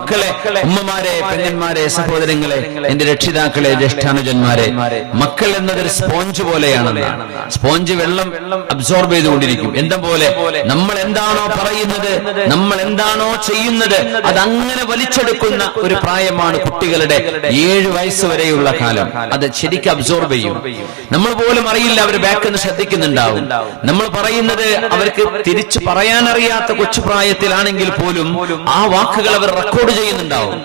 മക്കളെ, ഉമ്മമാരെ, പെങ്ങന്മാരെ, സഹോദരങ്ങളെ, എന്റെ രക്ഷിതാക്കളെ, ജ്യേഷ്ഠാനുജന്മാരെ, മക്കൾ എന്നതൊരു സ്പോഞ്ച് പോലെയാണെന്നാണ്. സ്പോഞ്ച് വെള്ളം അബ്സോർബ് ചെയ്തുകൊണ്ടിരിക്കും. എന്താ പോലെ നമ്മൾ എന്താണോ പറയുന്നത്, നമ്മൾ എന്താണോ ചെയ്യുന്നത്, അതങ്ങനെ വലിച്ചെടുക്കുന്ന ഒരു പ്രായമാണ് കുട്ടികളുടെ 7 വയസ്സ് വരെയുള്ള കാലം. അത് ശരിക്കും അബ്സോർബ് ചെയ്യും. നമ്മൾ പോലും അറിയില്ല അവർ ബാക്കിൽ നിന്ന് ശ്രദ്ധിക്കുന്നുണ്ടാവും. നമ്മൾ പറയുന്നത് അവർക്ക് തിരിച്ചു പറയാനറിയാത്ത കൊച്ചുപ്രായത്തിലാണെങ്കിൽ പോലും ആ വാക്കുകൾ അവർ റെക്കോർഡ് ചെയ്യുന്നുണ്ടാവും.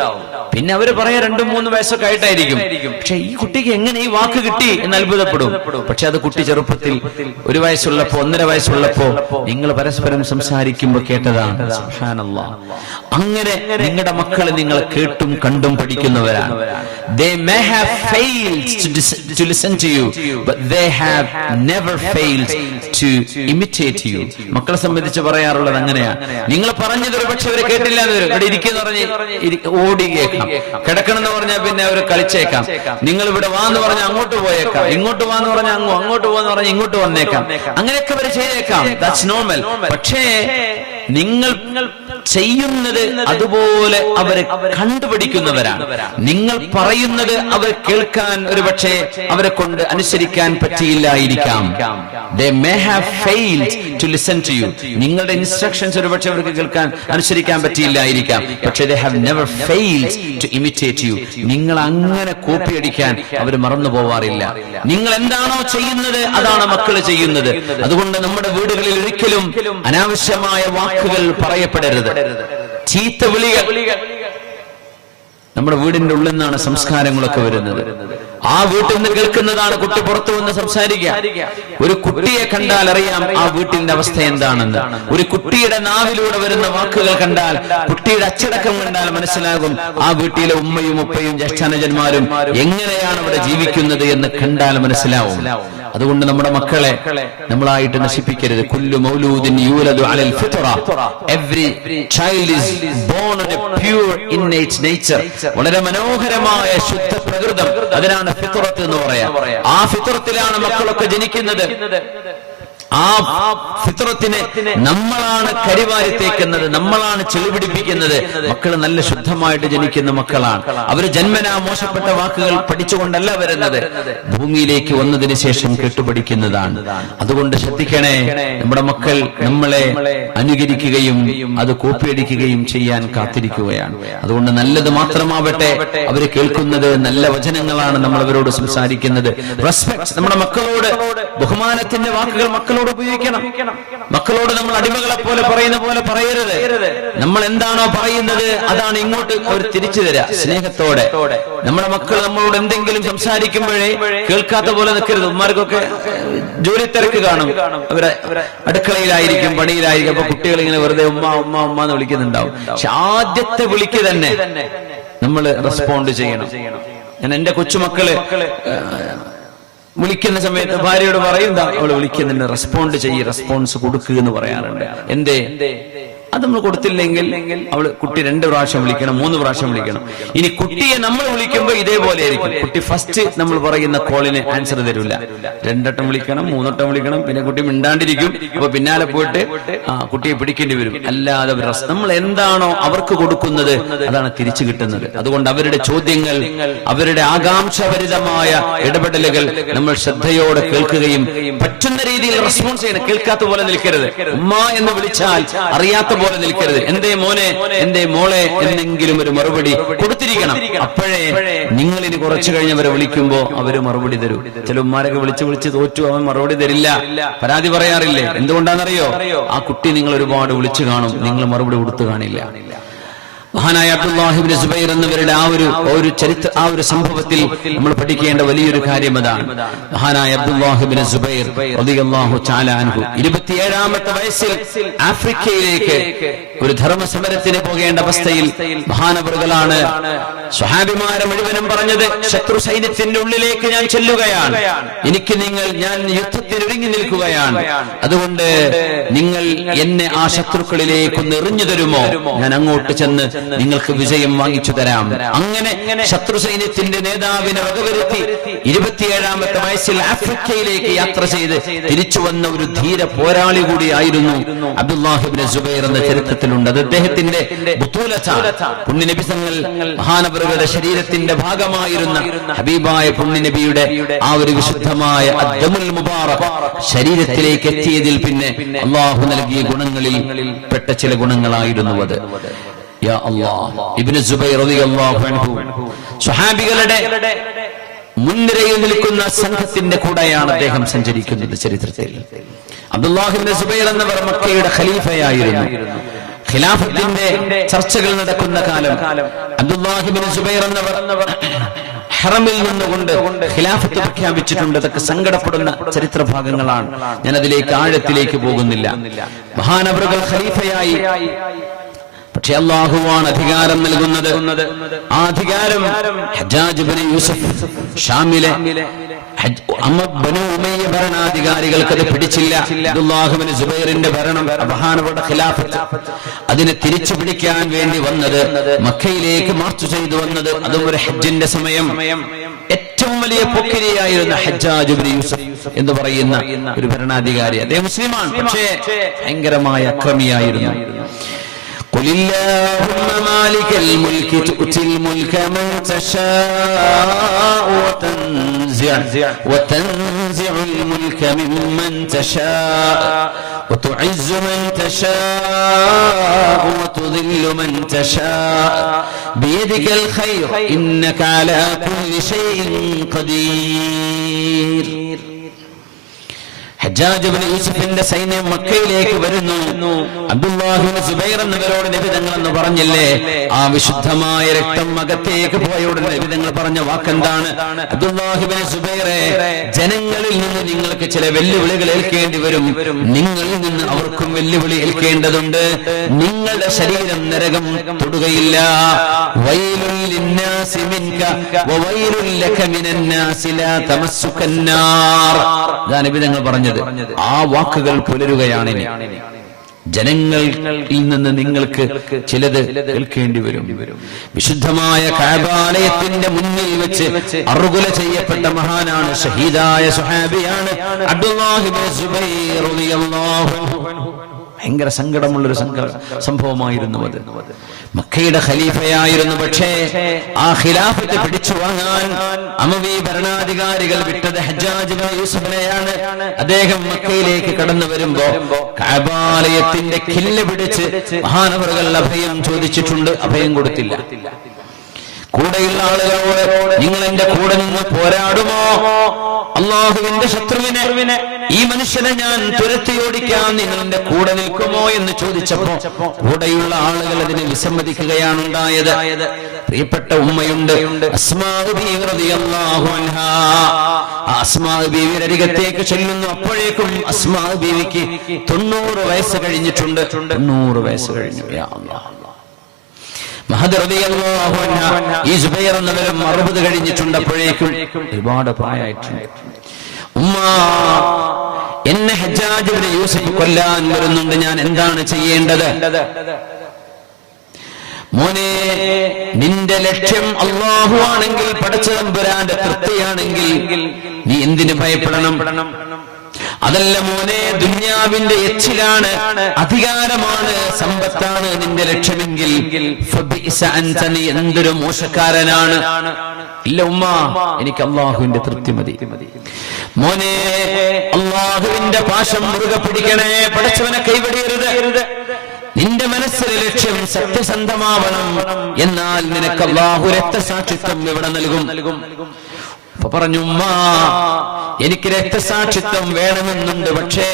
പിന്നെ അവര് പറയാ 2-3 വയസ്സൊക്കെ ആയിട്ടായിരിക്കും. പക്ഷെ ഈ കുട്ടിക്ക് എങ്ങനെ ഈ വാക്ക് കിട്ടി എന്ന് അത്ഭുതപ്പെടും. പക്ഷെ അത് കുട്ടി ചെറുപ്പത്തിൽ 1 വയസ്സുള്ളപ്പോ 1.5 വയസ്സുള്ളപ്പോ നിങ്ങൾ പരസ്പരം സംസാരിക്കുമ്പോ കേട്ടതാണ്. സുബ്ഹാനല്ലാഹ്. അങ്ങനെ നിങ്ങളുടെ മക്കളെ നിങ്ങൾ കേട്ടും കണ്ടും പഠിക്കുന്നവരാണ്. They may have failed to listen to you, but they have never failed to imitate you. മക്കളെ സംബന്ധിച്ച് പറയാറുള്ളത് അങ്ങനെയാണ്. നിങ്ങൾ പറഞ്ഞത് ഒരു പക്ഷെ അവരെ കേട്ടില്ല എന്ന് വരും. ഇവിടെ ഇരിക്കുന്ന പറഞ്ഞ് ഓടി കേൾക്കാം. കിടക്കണം എന്ന് പറഞ്ഞാൽ പിന്നെ അവർ കളിച്ചേക്കാം. നിങ്ങൾ ഇവിടെ വാന്ന് പറഞ്ഞാൽ അങ്ങോട്ട് പോയേക്കാം. ഇങ്ങോട്ട് വാന്ന് പറഞ്ഞാൽ അങ്ങോട്ട് പോന്ന് പറഞ്ഞാൽ ഇങ്ങോട്ട് വന്നേക്കാം. അങ്ങനെയൊക്കെ അവർ ചെയ്തേക്കാം. That's normal. പക്ഷേ നിങ്ങൾ ചെയ്യുന്നത് അതുപോലെ അവരെ കണ്ടുപിടിക്കുന്നവരാണ്. നിങ്ങൾ പറയുന്നത് അവർ കേൾക്കാൻ ഒരുപക്ഷെ അവരെ കൊണ്ട് അനുസരിക്കാൻ പറ്റിയില്ലായിരിക്കാം. They may have failed to listen to you. നിങ്ങളുടെ ഇൻസ്ട്രക്ഷൻസ് ഒരുപക്ഷെ അവർക്ക് കേൾക്കാൻ അനുസരിക്കാൻ പറ്റിയില്ലായിരിക്കാം. പക്ഷേ they have never failed to imitate you. നിങ്ങൾ അങ്ങനെ കോപ്പിയടിക്കാൻ അവർ മറന്നു പോവാറില്ല. നിങ്ങൾ എന്താണോ ചെയ്യുന്നത് അതാണ് മക്കൾ ചെയ്യുന്നത്. അതുകൊണ്ട് നമ്മുടെ വീടുകളിൽ ഒരിക്കലും അനാവശ്യമായ വാക്കുകൾ പറയപ്പെടരുത്. ചീത്ത വിളികൾ. നമ്മുടെ വീടിന്റെ ഉള്ളിൽ നിന്നാണ് സംസ്കാരങ്ങളൊക്കെ വരുന്നത്. ആ വീട്ടിൽ നിന്ന് കേൾക്കുന്നതാണ് കുട്ടി പുറത്തു വന്ന് സംസാരിക്കുക. ഒരു കുട്ടിയെ കണ്ടാൽ അറിയാം ആ വീട്ടിന്റെ അവസ്ഥ എന്താണെന്ന്. ഒരു കുട്ടിയുടെ നാവിലൂടെ വരുന്ന വാക്കുകൾ കണ്ടാൽ, കുട്ടിയുടെ അച്ചടക്കം കണ്ടാൽ മനസ്സിലാകും ആ വീട്ടിലെ ഉമ്മയും ഉപ്പയും ജ്യേഷ്ഠാനുജന്മാരും എങ്ങനെയാണ് അവിടെ ജീവിക്കുന്നത് എന്ന് കണ്ടാൽ മനസ്സിലാവും. അതുകൊണ്ട് നമ്മുടെ മക്കളെ നമ്മളായിട്ട് നശിപ്പിക്കരുത്. കുല്ലു മൗലൂദിൻ യൂലദു അലൽ ഫിത്ര. Every child is born on a pure innate nature. വളരെ മനോഹരമായ ശുദ്ധ പ്രകൃതം, അതിനാണ് ഫിത്രത്ത് എന്ന് പറയാം. ആ ഫിത്രത്തിലാണ് മക്കളൊക്കെ ജനിക്കുന്നത്. ആ ഫിത്രത്തിനെ നമ്മളാണ് കരിവാരിത്തേക്കുന്നത്, നമ്മളാണ് ചെളിപിടിപ്പിക്കുന്നത്. മക്കൾ നല്ല ശുദ്ധമായിട്ട് ജനിക്കുന്ന മക്കളാണ്. അവര് ജന്മനാ മോശപ്പെട്ട വാക്കുകൾ പഠിച്ചുകൊണ്ടല്ല വരുന്നത്, ഭൂമിയിലേക്ക് വന്നതിന് ശേഷം കേട്ടുപഠിക്കുന്നതാണ്. അതുകൊണ്ട് ശ്രദ്ധിക്കണേ, നമ്മുടെ മക്കൾ നമ്മളെ അനുകരിക്കുകയും അത് കോപ്പിയടിക്കുകയും ചെയ്യാൻ കാത്തിരിക്കുകയാണ്. അതുകൊണ്ട് നല്ലത് മാത്രമാവട്ടെ അവര് കേൾക്കുന്നത്. നല്ല വചനങ്ങളാണ് നമ്മൾ അവരോട് സംസാരിക്കുന്നത്. റെസ്പെക്ട്. നമ്മുടെ മക്കളോട് ബഹുമാനത്തിന്റെ വാക്കുകൾ മക്കളോട് ഉപയോഗിക്കണം. മക്കളോട് നമ്മൾ അടിമകളെ പോലെ പറയുന്ന പോലെ പറയരുത്. നമ്മൾ എന്താണോ പറയുന്നത് അതാണ് ഇങ്ങോട്ട് അവർ തിരിച്ചു തരാ സ്നേഹത്തോടെ. നമ്മുടെ മക്കൾ നമ്മളോട് എന്തെങ്കിലും സംസാരിക്കുമ്പോഴേ കേൾക്കാത്ത പോലെ നിൽക്കരുത്. ഉമ്മാർക്കൊക്കെ ജോലി തിരക്ക് കാണും, അവരെ അടുക്കളയിലായിരിക്കും, പണിയിലായിരിക്കും. അപ്പൊ കുട്ടികൾ ഇങ്ങനെ വെറുതെ ഉമ്മ ഉമ്മ ഉമ്മ എന്ന് വിളിക്കുന്നുണ്ടാവും. പക്ഷെ ആദ്യത്തെ വിളിക്ക് തന്നെ നമ്മൾ റെസ്പോണ്ട് ചെയ്യണം. ഞാൻ എന്റെ കൊച്ചുമക്കള് വിളിക്കുന്ന സമയത്ത് ഭാര്യയോട് പറയുന്ന അവള് വിളിക്കുന്നുണ്ട്, റെസ്പോണ്ട് ചെയ്യ്, റെസ്പോൺസ് കൊടുക്കുക എന്ന് പറയാറുണ്ട്. എന്തേ? അത് നമ്മൾ കൊടുത്തില്ലെങ്കിൽ കുട്ടി 2 പ്രാവശ്യം വിളിക്കണം, 3 പ്രാവശ്യം വിളിക്കണം. ഇനി കുട്ടിയെ നമ്മൾ വിളിക്കുമ്പോൾ ഇതേപോലെ ആയിരിക്കും. കുട്ടി ഫസ്റ്റ് നമ്മൾ പറയുന്ന കോളിന് ആൻസർ തരില്ല. 2 വട്ടം വിളിക്കണം, 3 വട്ടം വിളിക്കണം. പിന്നെ കുട്ടി മിണ്ടാണ്ടിരിക്കും. അപ്പൊ പിന്നാലെ പോയിട്ട് കുട്ടിയെ പിടിക്കേണ്ടി വരും. അല്ലാതെ നമ്മൾ എന്താണോ അവർക്ക് കൊടുക്കുന്നത് അതാണ് തിരിച്ചു കിട്ടുന്നത്. അതുകൊണ്ട് അവരുടെ ചോദ്യങ്ങൾ, അവരുടെ ആകാംക്ഷഭരിതമായ ഇടപെടലുകൾ നമ്മൾ ശ്രദ്ധയോടെ കേൾക്കുകയും പറ്റുന്ന രീതിയിൽ റെസ്പോൺസ് ചെയ്യണം. കേൾക്കാത്ത പോലെ നിൽക്കരുത്. ഉമ്മ എന്ന് വിളിച്ചാൽ അറിയാത്ത പോലെ നിൽക്കരുത്. എന്തേ മോനെ, എന്തേ മോളെ എന്നെങ്കിലും ഒരു മറുപടി കൊടുത്തിരിക്കണം. അപ്പോഴേ നിങ്ങൾ ഇനി കുറച്ചു കഴിഞ്ഞവരെ വിളിക്കുമ്പോ അവര് മറുപടി തരൂ. ചില ഉമ്മാരൊക്കെ വിളിച്ച് തോറ്റു, അവൻ മറുപടി തരില്ല, പരാതി പറയാറില്ലേ? എന്തുകൊണ്ടാണെന്നറിയോ? ആ കുട്ടി നിങ്ങൾ ഒരുപാട് വിളിച്ചു കാണും, നിങ്ങൾ മറുപടി കൊടുത്തു കാണില്ല. മഹാനായ അബ്ദുല്ലാഹി ഇബ്നു സുബൈർ എന്നവരുടെ ആ ഒരു സംഭവത്തിൽ നമ്മൾ പഠിക്കേണ്ട വലിയൊരു കാര്യം അതാണ്. മഹാനായ അബ്ദുല്ലാഹി ഇബ്നു സുബൈർ റളിയല്ലാഹു തആല അൻഹു 27ാമത്തെ വയസ്സിൽ ആഫ്രിക്കയിലേക്ക് ഒരു ധർമ്മസമരത്തിന് പോകേണ്ട അവസ്ഥയിൽ മഹാനവറുകളാണ് സ്വഹാബിമാരെ മുഴുവനും പറഞ്ഞത്, ശത്രു സൈന്യത്തിന്റെ ഉള്ളിലേക്ക് ഞാൻ ചെല്ലുകയാണ്, ഞാൻ യുദ്ധത്തിന് ഒരുങ്ങി നിൽക്കുകയാണ്. അതുകൊണ്ട് നിങ്ങൾ എന്നെ ആ ശത്രുക്കളിലേക്ക് ഒന്ന് എറിഞ്ഞു തരുമോ? ഞാൻ അങ്ങോട്ട് ചെന്ന് നിങ്ങൾക്ക് വിജയം വാങ്ങിച്ചു തരാം. അങ്ങനെ ശത്രു സൈന്യത്തിന്റെ നേതാവിനെ വകവരുത്തി 27ാമത്തെ വയസ്സിൽ ആഫ്രിക്കയിലേക്ക് യാത്ര ചെയ്ത് തിരിച്ചു വന്ന ഒരു ധീര പോരാളി കൂടിയായിരുന്നു അബ്ദുല്ലാഹ് ഇബ്നു സുബൈർ എന്ന ചരിത്രത്തിലുണ്ട്. അത് അദ്ദേഹത്തിന്റെ പുണ്യനബി തങ്ങൾ മഹാനവറുകളുടെ ശരീരത്തിന്റെ ഭാഗമായിരുന്ന ഹബീബായ പുണ്യനബിയുടെ ആ ഒരു വിശുദ്ധമായ അദ്ദമുൽ മുബാറക് ശരീരത്തിലേക്ക് എത്തിയതിൽ പിന്നെ അള്ളാഹു നൽകിയ ഗുണങ്ങളിൽ പെട്ട ചില ഗുണങ്ങളായിരുന്നു അത്. യാ അല്ലാഹ്, ഇബ്നു സുബൈർ റളിയല്ലാഹു അൻഹു സ്വഹാബികളുടെ മുൻനിരയിൽ നിൽക്കുന്ന സംഘത്തിന്റെ കൂടെയാണ് അദ്ദേഹം സഞ്ചരിക്കുന്നത്. ചരിത്രത്തിൽ അബ്ദുല്ലാഹ് ഇബ്നു സുബൈർ എന്നവർ മക്കയുടെ ഖലീഫയായിരുന്നു. ഖിലാഫത്തിന്റെ ചർച്ചകൾ നടക്കുന്ന കാലം അബ്ദുല്ലാഹ് ഇബ്നു സുബൈർ എന്നവർ ഹറമിൽ നിന്നുകൊണ്ട് ഖിലാഫത്ത് പ്രഖ്യാപിച്ചിട്ടുണ്ട്. അതൊക്കെ സങ്കടപ്പെടുന്ന ചരിത്ര ഭാഗങ്ങളാണ്. ഞാൻ അതിലേക്ക് ആഴത്തിലേക്ക് പോകുന്നില്ല. മഹാനവറുകൾ ഖലീഫയായി, പക്ഷെ അല്ലാഹുവാണ് അധികാരം നൽകുന്നത്. ആ അധികാരം ഹജ്ജാജ് ഇബ്നു യൂസുഫ് ഷാമിലെ ബനൂ ഉമയ്യ ഭരണാധികാരികൾക്ക് അത് പിടിച്ചില്ല. അബ്ദുല്ലാഹ് ഇബ്നു സുബൈറിന്റെ ഭരണം, മഹാനവറുടെ ഖിലാഫത്ത്, അതിനെ തിരിച്ചു പിടിക്കാൻ വേണ്ടി വന്നത്, മക്കയിലേക്ക് മാർച്ച് ചെയ്തു വന്നത്, അതും ഒരു ഹജ്ജിന്റെ സമയം, ഏറ്റവും വലിയ പൊക്കിരിയായിരുന്ന ഹജ്ജാജ് ഇബ്നു യൂസുഫ് എന്ന് പറയുന്ന ഒരു ഭരണാധികാരി. അദ്ദേഹം മുസ്ലിമാണ്, പക്ഷേ ഭയങ്കരമായ അക്രമിയായിരുന്നു. قل اللهم مالك الملك تؤتي الملك من تشاء وتنزع الملك ممن تشاء وتعز من تشاء وتذل من تشاء بيدك الخير إنك على كل شيء قدير. ഹജ്ജാജ് ഇബ്നു യൂസുഫിന്റെ സൈന്യം മക്കയിലേക്ക് വരുന്നു. അബ്ദുല്ലാഹ് ഇബ്നു സുബൈർ എന്നവരോട് നബി തങ്ങൾ എന്ന് പറഞ്ഞില്ലേ, ആ വിശുദ്ധമായ രക്തം അകത്തേക്ക് പോയയുടനെ നബി തങ്ങൾ പറഞ്ഞ വാക്കെന്താണ്? അബ്ദുല്ലാഹ് ഇബ്നു സുബൈറെ, ജനങ്ങളിൽ നിന്ന് നിങ്ങൾക്ക് ചില വെല്ലുവിളികൾ ഏൽക്കേണ്ടി വരും. നിങ്ങളിൽ നിന്ന് അവർക്കും വെല്ലുവിളി ഏൽക്കേണ്ടതുണ്ട്. നിങ്ങളുടെ ശരീരം നരകം തൊടുകയില്ല. വൈലുൽ ലിന്നാസി മിൻക വവൈലുൽ ലക മിനന്നാസി ലാ തമസ്സുകന്നാർ. ദാ നബി തങ്ങൾ പറഞ്ഞത്. ആ വാക്കുകൾ പുലരുകയാണ്. ജനങ്ങളിൽ നിന്ന് നിങ്ങൾക്ക് ചിലത് കേൾക്കേണ്ടി വരും. വിശുദ്ധമായ കഅബാലയത്തിന്റെ മുന്നിൽ വെച്ച് അറുകുല ചെയ്യപ്പെട്ട മഹാനാണ്, ഷഹീദായ സ്വഹാബിയാണ് അബ്ദുല്ലാഹ് ഇബ്നു സുബൈർ റളിയല്ലാഹു അൻഹു. ഭയങ്കര സങ്കടമുള്ളൊരു സംഭവമായിരുന്നു അത്. മക്കയുടെ ഖലീഫയായിരുന്നു, പക്ഷേ ആ ഖിലാഫത്ത് പിടിച്ചു വാങ്ങാൻ അമവി ഭരണാധികാരികൾ വിട്ടത് ഹജ്ജാജ് ഇബ്നു യൂസുഫിനെയാണ്. അദ്ദേഹം മക്കയിലേക്ക് കടന്നു വരുമ്പോ കഅബാലയത്തിന്റെ കില്ല് പിടിച്ച് മഹാനവറുകൾ അഭയം ചോദിച്ചിട്ടുണ്ട്, അഭയം കൊടുത്തില്ല. കൂടെയുള്ള ആളുകളോട് നിങ്ങൾ എന്റെ കൂടെ നിന്ന് പോരാടുമോ? അള്ളാഹുവിന്റെ ശത്രുവിനെ, ഈ മനുഷ്യനെ ഞാൻ തുരത്തിയോടിക്കാൻ നിങ്ങൾ എന്റെ കൂടെ നിൽക്കുമോ എന്ന് ചോദിച്ചപ്പോ കൂടെയുള്ള ആളുകൾ അതിനെ വിസമ്മതിക്കുകയാണ് ഉണ്ടായത്. പ്രിയപ്പെട്ട ഉമ്മയുണ്ട്, അസ്മാ ബീവി റളിയല്ലാഹു അൻഹാ. അസ്മാ ബീവിയുടെ അരികത്തേക്ക് ചെല്ലുന്നു. അപ്പോഴേക്കും അസ്മാ ബീവിക്ക് 90 വയസ്സ് കഴിഞ്ഞിട്ടുണ്ട്. 90 വയസ്സ് കഴിഞ്ഞു. യാ അല്ലാഹ്. മഹദ് റളിയല്ലാഹു അൻഹ ഈ സുബൈർ എന്നവരും 60 കഴിഞ്ഞിട്ടുണ്ട്. അപ്പോഴേക്കും ഒരുപാട് പ്രായമായിട്ടുണ്ട്. ഉമ്മ, എന്നെ ഹജ്ജാജ് ഇബ്നു യൂസുഫ് കൊല്ലാൻ വരുന്നുണ്ട്, ഞാൻ എന്താണ് ചെയ്യേണ്ടത്? മോനെ, നിന്റെ ലക്ഷ്യം അല്ലാഹു ആണെങ്കിൽ, പടച്ച തമ്പുരാന്റെ തൃപ്തിയാണെങ്കിൽ നീ എന്തിനു ഭയപ്പെടണം? അതല്ല മോനെ, ദുനിയാവിന്റെ എച്ചിലാണ്, അധികാരമാണ്, സമ്പത്താണ് നിന്റെ ലക്ഷ്യമെങ്കിൽ നീ എന്തൊരു മോശക്കാരനാണ്. ഇല്ല ഉമ്മ, എനിക്ക് അള്ളാഹുവിന്റെ തൃപ്തി മതി. മോനെ, അള്ളാഹുവിന്റെ പാശം മുറുകെ പിടിക്കണേ, പടച്ചവനെ കൈവടിയരുത്. നിന്റെ മനസ്സിലെ ലക്ഷ്യം സത്യസന്ധമാവണം. എന്നാൽ നിനക്ക് അള്ളാഹു രക്തസാക്ഷിത്വം ഇവിടെ നൽകും. അപ്പൊ പറഞ്ഞു, ഉമ്മ, എനിക്ക് രക്തസാക്ഷിത്വം വേണമെന്നുണ്ട്, പക്ഷേ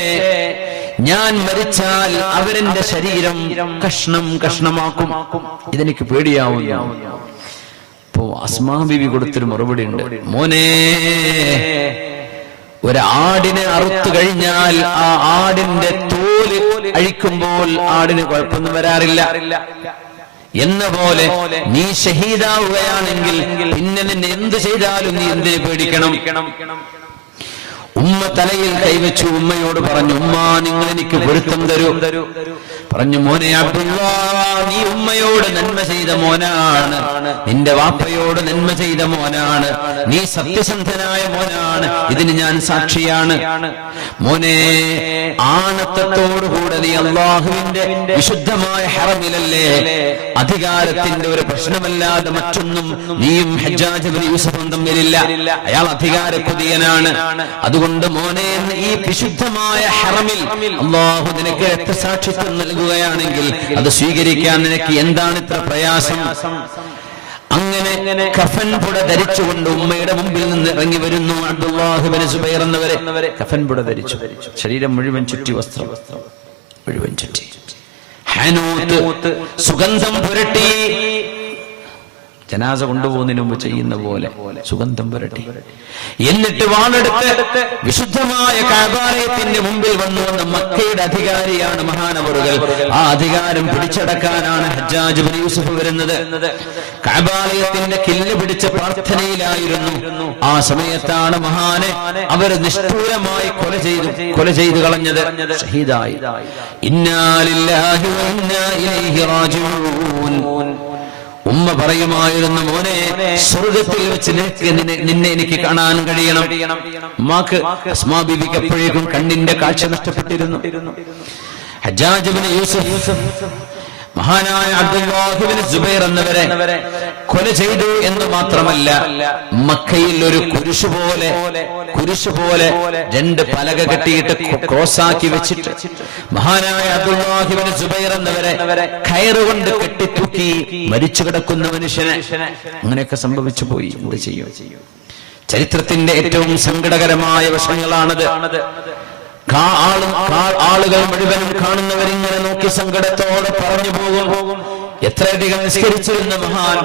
ഞാൻ മരിച്ചാൽ അവരെന്റെ ശരീരം കഷ്ണം കഷ്ണമാക്കും, ഇതെനിക്ക് പേടിയാവുന്നു. അപ്പോ അസ്മാ ബീവി കൊടുത്തൊരു മറുപടി ഉണ്ട്. മോനെ, ഒരാടിനെ അറുത്തു കഴിഞ്ഞാൽ ആ ആടിന്റെ തോല് അഴിക്കുമ്പോൾ ആടിന് കുഴപ്പമൊന്നും വരാറില്ല. എന്ന പോലെ നീ ഷഹീദാവുകയാണെങ്കിൽ പിന്നെ നിന്നെ എന്ത് ചെയ്താലും നീ എന്തിനു പേടിക്കണം? ഉമ്മ തലയിൽ കൈവച്ചു ഉമ്മയോട് പറഞ്ഞു, ഉമ്മ നിങ്ങൾ എനിക്ക് പൊരുത്തം തരൂ. പറഞ്ഞു, മോനെ അബ്ദുല്ലാ, നീ ഉമ്മയോട് നന്മ ചെയ്ത മോനാണ്, നിന്റെ വാപ്പയോട് നന്മ ചെയ്ത മോനാണ്, നീ സത്യസന്ധനായ മോനാണ്, ഇതിന് ഞാൻ സാക്ഷിയാണ്. മോനെ, ആണത്തത്തോടുകൂടെ നീ അള്ളാഹുവിന്റെ വിശുദ്ധമായ ഹറമിലല്ലേ, അധികാരത്തിന്റെ ഒരു പ്രശ്നമല്ലാതെ മറ്റൊന്നും നീയും ഹജ്ജാജ് ഇബ്നു യൂസഫും തമ്മിലില്ല. അയാൾ അധികാര കൊതിയനാണ്. അതുകൊണ്ട് മോനെ, ഈ വിശുദ്ധമായ ഹറമിൽ അള്ളാഹു നിനക്ക് രക്തസാക്ഷിത്വം നൽകുകയാണെങ്കിൽ അത് സ്വീകരിക്കാൻ നിനക്ക് എന്താണ് ഇത്ര പ്രയാസം? അങ്ങനെ കഫൻ പുട ധരിച്ചുകൊണ്ട് ഉമ്മയുടെ മുമ്പിൽ നിന്ന് ഇറങ്ങി വരുന്നു അബ്ദുല്ലാഹ് ഇബ്നു സുബൈർ എന്നവരെ. കഫൻ പുട ധരിച്ചു, ശരീരം മുഴുവൻ ചുറ്റി, വസ്ത്രം മുഴുവൻ ചുറ്റി, ഹനൂത്ത് സുഗന്ധം പുരട്ടി, ജനാസ കൊണ്ടുപോകുന്നതിന് മുമ്പ് ചെയ്യുന്ന പോലെ സുഗന്ധം പുരട്ടി. എന്നിട്ട് വാളെടുത്ത് വിശുദ്ധമായ കഅബാലയത്തിന്റെ മുമ്പിൽ വന്നു വന്ന മക്കയുടെ അധികാരിയാണ് മഹാനവറുകൾ. ആ അധികാരം പിടിച്ചടക്കാനാണ് ഹജ്ജാജ് ഇബ്നു യൂസഫ് വരുന്നത്. കഅബാലയത്തിന്റെ കില്ല് പിടിച്ച പ്രാർത്ഥനയിലായിരുന്നു. ആ സമയത്താണ് മഹാനെ അവർ നിഷ്ഠൂരമായി കൊല ചെയ്തു കളഞ്ഞത്, ഷഹീദായി. ഇന്നാ ലില്ലാഹി വ ഇന്നാ ഇലൈഹി റാജിഊൻ. ഉമ്മ പറയുമായിരുന്നു, മോനെ, സ്വർഗത്തിൽ വെച്ച് നിന്നെ എനിക്ക് കാണാൻ കഴിയണം. ഉമ്മാക്ക് അസ്മാ ബീവിക്ക് എപ്പോഴേക്കും കണ്ണിന്റെ കാഴ്ച നഷ്ടപ്പെട്ടിരുന്നു. ഹജ്ജാജ് ഇബ്നു യൂസഫ് മഹാനായ അബ്ദുല്ലാഹ് ഇബ്നു സുബൈർ എന്നവരെ കൊല ചെയ്തു എന്ന് മാത്രമല്ല, മക്കയിൽ ഒരു കുരിശ് പോലെ രണ്ട് പലക കെട്ടിയിട്ട് ക്രോസാക്കി വെച്ചിട്ട് മഹാനായ അബ്ദുല്ലാഹ് ഇബ്നു സുബൈർ എന്നവരെ കയറുകൊണ്ട് കെട്ടിത്തൂക്കി മരിച്ചു കിടക്കുന്ന മനുഷ്യനെ. അങ്ങനെയൊക്കെ സംഭവിച്ചു പോയി. എന്ത് ചെയ്യും? ചരിത്രത്തിന്റെ ഏറ്റവും സങ്കടകരമായ വശങ്ങളാണത്. ആളുകൾ മുഴുവനും കാണുന്നവരിങ്ങനെ നോക്കി സങ്കടത്തോടെ പറഞ്ഞു പോകും, എത്രയധികം നിസ്കരിച്ചിരുന്ന മഹാൻ,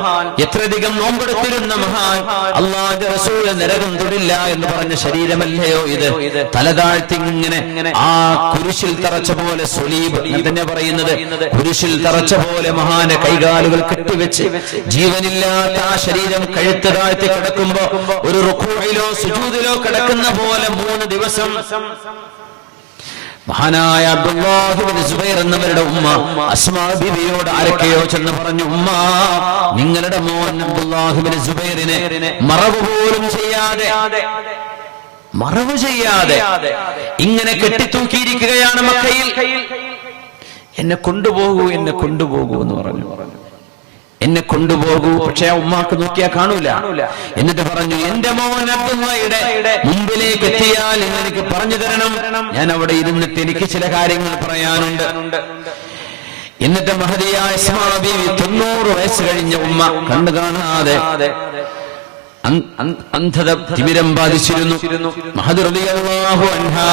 എത്രയധികം നോമ്പെടുത്തിരുന്ന മഹാൻ, അല്ലാഹുവിന്റെ റസൂൽ നരകം തൊടില്ല എന്ന് പറഞ്ഞ ശരീരമല്ലയോ ഇത്? തലതാഴ്ത്തി ഇങ്ങനെ ആ കുരിശിൽ തറച്ച പോലെ, സ്വലീബ് തന്നെ പറയുന്നത്, കുരിശിൽ തറച്ച പോലെ മഹാന്റെ കൈകാലുകൾ കെട്ടിവെച്ച് ജീവനില്ലാത്ത ആ ശരീരം കഴുത്ത് താഴ്ത്തി കിടക്കുമ്പോ ഒരു റുകൂഇലോ സുജൂദിലോ കിടക്കുന്ന പോലെ 3 ദിവസം മഹാനായ അബ്ദുല്ലാഹ് ഇബ്നു സുബൈർ എന്നവരുടെ ഉമ്മ അസ്മാ ബീവിയോട് ആരൊക്കെയോ ചെന്ന് പറഞ്ഞു, ഉമ്മ, നിങ്ങളുടെ മോൻ അബ്ദുല്ലാഹ് ഇബ്നു സുബൈറിനെ മറവ് പോലും ചെയ്യാതെ ഇങ്ങനെ കെട്ടിത്തൂക്കിയിരിക്കുകയാണ് മക്കയിൽ. എന്നെ കൊണ്ടുപോകൂ എന്ന് പറഞ്ഞു. എന്നെ കൊണ്ടുപോകൂ. പക്ഷെ ആ ഉമ്മാക്ക് നോക്കിയാ കാണൂല. എന്നിട്ട് പറഞ്ഞു, എന്റെ മോൻ അബ്ദുള്ളയുടെ മുമ്പിലേക്ക് എത്തിയാൽ എനിക്ക് പറഞ്ഞു തരണം, ഞാൻ അവിടെ ഇരുന്നിട്ട് എനിക്ക് ചില കാര്യങ്ങൾ പറയാനുണ്ട്. എന്നിട്ട് മഹദിയായ അസ്മാ ബീവി 90 വയസ്സ് കഴിഞ്ഞ ഉമ്മ, കണ്ടു കാണാതെ അന്ധത തിമിരം ബാധിച്ചിരുന്നു. മഹദി റളിയല്ലാഹു അൻഹാ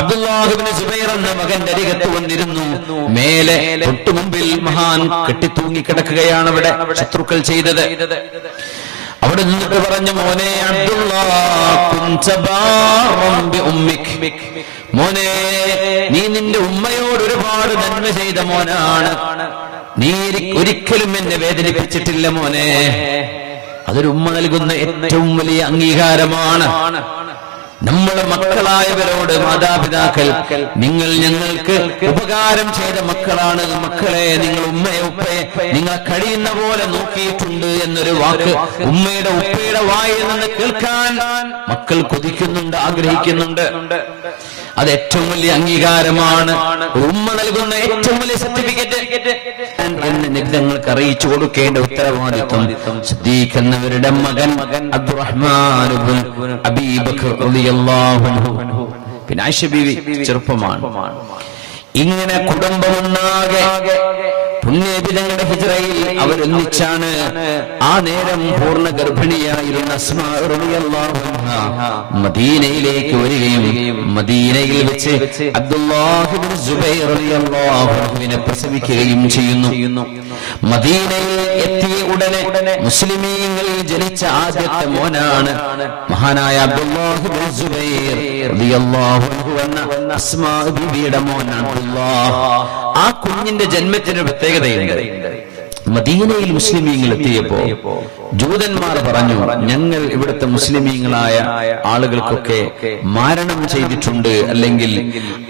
അബ്ദുല്ലാഹ് ഇബ്നു സുബൈർ എന്ന മകന്റെ അരികത്ത് വന്നിരുന്നു. മേലെ തൊട്ടു മുമ്പിൽ മഹാൻ കെട്ടിത്തൂങ്ങി കിടക്കുകയാണ്. അവിടെ ശത്രുക്കൾ ചെയ്തത്. അവിടെ നിന്നിട്ട് പറഞ്ഞു, മോനെ മോനെ, നീ നിന്റെ ഉമ്മയോട് ഒരുപാട് നന്മ ചെയ്ത മോനാണ്, നീ ഒരിക്കലും എന്നെ വേദനിപ്പിച്ചിട്ടില്ല മോനെ. അതൊരു ഉമ്മ നൽകുന്ന ഏറ്റവും വലിയ അംഗീകാരമാണ്. നമ്മുടെ മക്കളായവരോട് മാതാപിതാക്കൾ, നിങ്ങൾ ഞങ്ങൾക്ക് ഉപകാരം ചെയ്ത മക്കളാണ്, മക്കളെ നിങ്ങൾ ഉമ്മയെ ഉപ്പയെ നിങ്ങളെ കഴിയുന്ന പോലെ നോക്കിയിട്ടുണ്ട് എന്നൊരു വാക്ക് ഉമ്മയുടെ ഉപ്പയുടെ വായിൽ നിന്ന് കേൾക്കാൻ മക്കൾ കൊതിക്കുന്നുണ്ട്, ആഗ്രഹിക്കുന്നുണ്ട്. അത് ഏറ്റവും വലിയ അംഗീകാരമാണ്, ഉമ്മ നൽകുന്ന ഏറ്റവും വലിയ സർട്ടിഫിക്കറ്റ് എന്ന് നിഗ്ധങ്ങൾക്ക് അറിയിച്ചു കൊടുക്കേണ്ട ഉത്തരവാദിത്വം സിദ്ദീഖ് എന്നവരുടെ മകൻ അബ്ദുറഹ്മാൻ ഇബ്നു അബീ ബക്കർ റളിയല്ലാഹു അൻഹു. പിന്നെ ആയിഷ ബീവി ചെറുപ്പമാണ്. ഇങ്ങനെ കുടുംബമൊന്നാകെ പുണ്യബിതങ്ങളുടെ ഹിജ്റയിൽ അവരൊന്നിച്ചാണ്. ആ നേരം പൂർണ്ണ ഗർഭിണിയായിരുന്ന അസ്മാ റളിയല്ലാഹു അൻഹാ മദീനയിലേക്ക് വരികയും മദീനയിൽ വെച്ച് അബ്ദുല്ലാഹ് ഇബ്നു സുബൈർ റളിയല്ലാഹു അൻഹുവിനെ പ്രസവിക്കുകയും ചെയ്യുന്നു. മദീനയിൽ എത്തിയ ഉടനെ മുസ്ലിമീങ്ങളിൽ ജനിച്ച ആദ്യത്തെ മോനാണ് മഹാനായ അബ്ദുല്ലാഹ് ഇബ്നു സുബൈർ റളിയല്ലാഹു അൻഹു എന്ന അസ്മാ ബീവിയുടെ മോൻ അബ്ദുല്ലാഹ്. ആ കുഞ്ഞിന്റെ ജന്മത്തിന് പ്രത്യേകതയുണ്ട്. മദീനയിൽ മുസ്ലിമീങ്ങൾ എത്തിയപ്പോ ജൂതന്മാർ പറഞ്ഞു, ഞങ്ങൾ ഇവിടുത്തെ മുസ്ലിമീങ്ങളായ ആളുകൾക്കൊക്കെ മാരണം ചെയ്തിട്ടുണ്ട്, അല്ലെങ്കിൽ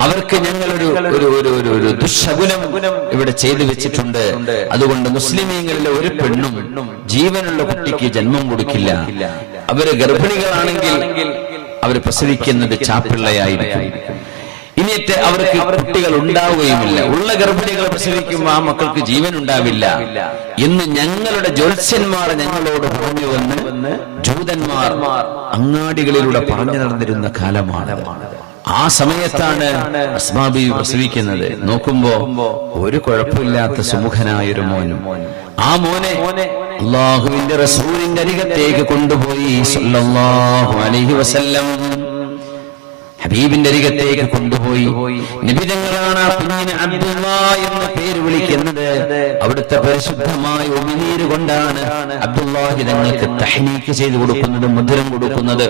അവർക്ക് ഞങ്ങൾ ഒരു ദുശകുനം ഇവിടെ ചെയ്തു വെച്ചിട്ടുണ്ട്. അതുകൊണ്ട് മുസ്ലിമീങ്ങളിലെ ഒരു പെണ്ണും ജീവനുള്ള കുട്ടിക്ക് ജന്മം കൊടുക്കില്ല. അവര് ഗർഭിണികളാണെങ്കിൽ അവർ പ്രസവിക്കുന്നത് ചാപ്പിള്ളയായിരിക്കും. ഇനിയിട്ട് അവർക്ക് കുട്ടികൾ ഉണ്ടാവുകയുമില്ല. ഉള്ള ഗർഭിണികൾ പ്രസവിക്കുമ്പോൾ ആ മക്കൾക്ക് ജീവൻ ഉണ്ടാവില്ല എന്ന് ഞങ്ങളുടെ ജ്യോത്സ്യന്മാർ ഞങ്ങളോട് പറഞ്ഞുവെന്ന് ജൂതന്മാർ അങ്ങാടികളിലൂടെ പറഞ്ഞു നടന്നിരുന്ന കാലമാണ്. ആ സമയത്താണ് അസ്മാ ബീവി പ്രസവിക്കുന്നത്. നോക്കുമ്പോ ഒരു കുഴപ്പമില്ലാത്ത സുമുഖനായൊരു മോനും. ആ മോനെ അല്ലാഹുവിന്റെ റസൂലിന്റെ അരികത്തേക്ക് കൊണ്ടുപോയി സല്ലല്ലാഹു അലൈഹി വസല്ലം, ഹബീബിന്റെ അരികത്തേക്ക് കൊണ്ടുപോയി. നിബിതങ്ങളാണ് ആ കുഞ്ഞിന് അബ്ദുല്ലാഹ് എന്ന പേര് വിളിക്കുന്നത്. അവിടുത്തെ പരിശുദ്ധമായ ഉമിനീര് കൊണ്ടാണ് അബ്ദുല്ലാഹി തങ്ങൾക്ക് തഹ്നീക്ക് ചെയ്തു കൊടുക്കുന്നത്, മധുരം കൊടുക്കുന്നത്.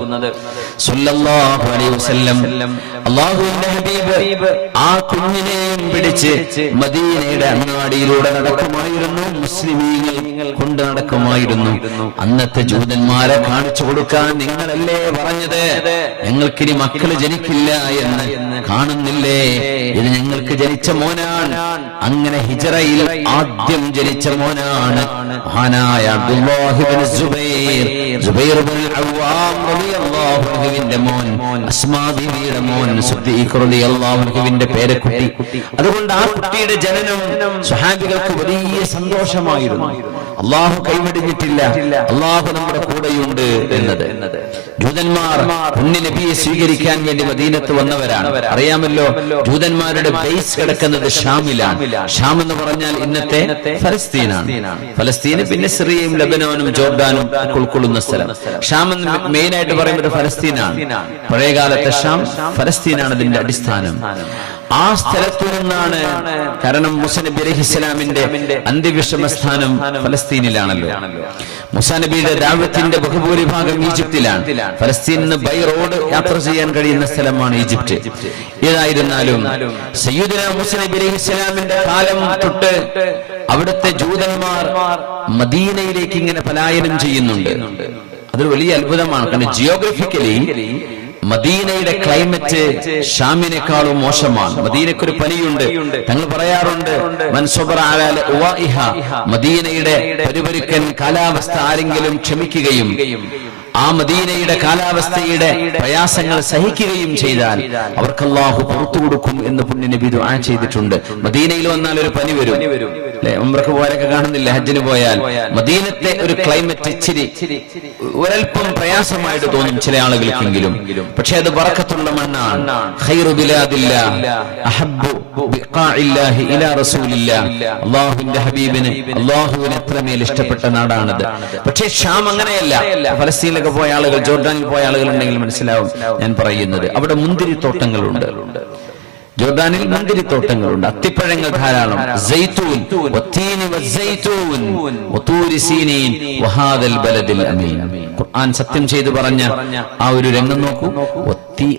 സല്ലല്ലാഹു അലൈഹി വസല്ലം അല്ലാഹുവിന്റെ ഹബീബ് ആ കുഞ്ഞിനെയും പിടിച്ച് മദീനയുടെ അങ്ങാടിയിലൂടെ നടക്കുമായിരുന്നു, മുസ്ലിമീങ്ങൾ കൊണ്ട് നടക്കുമായിരുന്നു. അന്നത്തെ ജൂതന്മാരെ കാണിച്ചു കൊടുക്കാൻ നിങ്ങളല്ലേ പറഞ്ഞത് ഞങ്ങൾക്കിനി മക്കള് ജനിക്കില്ല എന്ന്? കാണുന്നില്ലേ, ഇത് ഞങ്ങൾക്ക് ജനിച്ച മോനാണ്. അങ്ങനെ ഹിജറയിൽ ആദ്യം ജനിച്ച മോനാണ് മഹാനായ അബ്ദുല്ലാഹി ഇബ്നു സുബൈർ ഇബ്നുൽ അവ്വാം റളിയല്ലാഹു അൻഹുവിന്റെ മോൻ, അസ്മാ ബീവിയുടെ മോൻ സിദ്ദീഖ് റളിയല്ലാഹു അൻഹുവിന്റെ പേരക്കുട്ടി. അതുകൊണ്ട് ആ കുട്ടിയുടെ ജനനം സ്വഹാബികൾക്ക് വലിയ സന്തോഷമായിരുന്നു. അള്ളാഹു കൈവടിഞ്ഞിട്ടില്ല, അള്ളാഹു നമ്മുടെ കൂടെയുണ്ട് എന്നത്. ജൂതന്മാർ പുണ്യ നബിയെ സ്വീകരിക്കാൻ വേണ്ടി മദീനത്ത് വന്നവരാണ്. അറിയാമല്ലോ, ജൂതന്മാരുടെ ബേസ് കിടക്കുന്നത് ഷാമിലാണ്. ഷാം എന്ന് പറഞ്ഞാൽ ഇന്നത്തെ ഫലസ്തീനാണ്. ഫലസ്തീന് പിന്നെ സിറിയയും ലബനോനും ജോർദാനും ഉൾക്കൊള്ളുന്ന സ്ഥലം. ഷാം എന്ന് മെയിൻ ആയിട്ട് പറയുന്നത് ഫലസ്തീനാണ്. പഴയകാലത്തെ ഷാം ഫലസ്തീനാണ് അതിന്റെ അടിസ്ഥാനം. ആ സ്ഥലത്തു നിന്നാണ്, കാരണം മൂസാ നബി അലൈഹിസ്സലാമിന്റെ അന്ത്യവിശ്രമസ്ഥാനം ഫലസ്തീനിലാണല്ലോ. മൂസാ നബിയുടെ ദഅവത്തിന്റെ ബഹുഭൂരിഭാഗം ഈജിപ്തിലാണ്. ഫലസ്തീനിൽ നിന്ന് ബൈ റോഡ് യാത്ര ചെയ്യാൻ കഴിയുന്ന സ്ഥലമാണ് ഈജിപ്റ്റ്. ഏതായിരുന്നാലും സയ്യിദുനാ മൂസാ നബി അലൈഹിസ്സലാമിന്റെ കാലം തൊട്ട് അവിടുത്തെ ജൂതന്മാർ മദീനയിലേക്ക് ഇങ്ങനെ പലായനം ചെയ്യുന്നുണ്ട്. അതൊരു വലിയ അത്ഭുതമാണ്. കാരണം ജിയോഗ്രഫിക്കലി മദീനയുടെ ക്ലൈമറ്റ് ഷാമിനേക്കാളും മോശമാണ്. മദീനക്കൊരു പനിയുണ്ട്, തങ്ങൾ പറയാറുണ്ട്, മദീനയുടെ പരിപരുക്കൻ കാലാവസ്ഥ ആരെങ്കിലും ക്ഷമിക്കുകയും ആ മദീനയുടെ കാലാവസ്ഥയുടെ പ്രയാസങ്ങൾ സഹിക്കുകയും ചെയ്താൽ അവർക്ക് അല്ലാഹു പുറത്തു കൊടുക്കും എന്ന് പുണ്യ നബി ദുആ ചെയ്തിട്ടുണ്ട്. മദീനയിൽ വന്നാൽ ഒരു പനി വരും അല്ലെ, ഉംറക്ക് പോയാലൊക്കെ കാണുന്നില്ല, ഹജ്ജിന് പോയാൽ മദീനത്തെ ഒരു ക്ലൈമറ്റ് ഇച്ചിരി ഒരൽപ്പം പ്രയാസമായിട്ട് തോന്നും ചില ആളുകൾക്കെങ്കിലും. പക്ഷെ അത് ബറക്കത്തുള്ള മണ്ണാണ്. ഖൈറു ബിലാദില്ലാഹ് അഹബ്ബു ബിഖാഇല്ലാഹി ഇലാ റസൂലില്ലാഹ്. അല്ലാഹുവിന്റെ ഹബീബിന്, അല്ലാഹുവിന് എത്രമേൽ ഇഷ്ടപ്പെട്ട നാടാണത്. പക്ഷേ ഷാം അങ്ങനെയല്ല. ഫലസ്തീനിലൊക്കെ പോയ ആളുകൾ, ജോർഡാനിൽ പോയ ആളുകൾ ഉണ്ടെങ്കിൽ മനസ്സിലാവും ഞാൻ പറയുന്നത്. അവിടെ മുന്തിരിത്തോട്ടങ്ങളുണ്ട്. ജോർദാനിൽ മുന്തിരിത്തോട്ടങ്ങളുണ്ട്, അത്തിപ്പഴങ്ങൾ ധാരാളം. സൈത്തൂൻ വത്തീനി വസ്സൈത്തൂൻ വതൂരി സീനീൻ വഹാദൽ ബലദിൽ അമീൻ. ഖുർആൻ സത്യം ചെയ്തു പറഞ്ഞ ആ ഒരു രംഗം നോക്കൂ.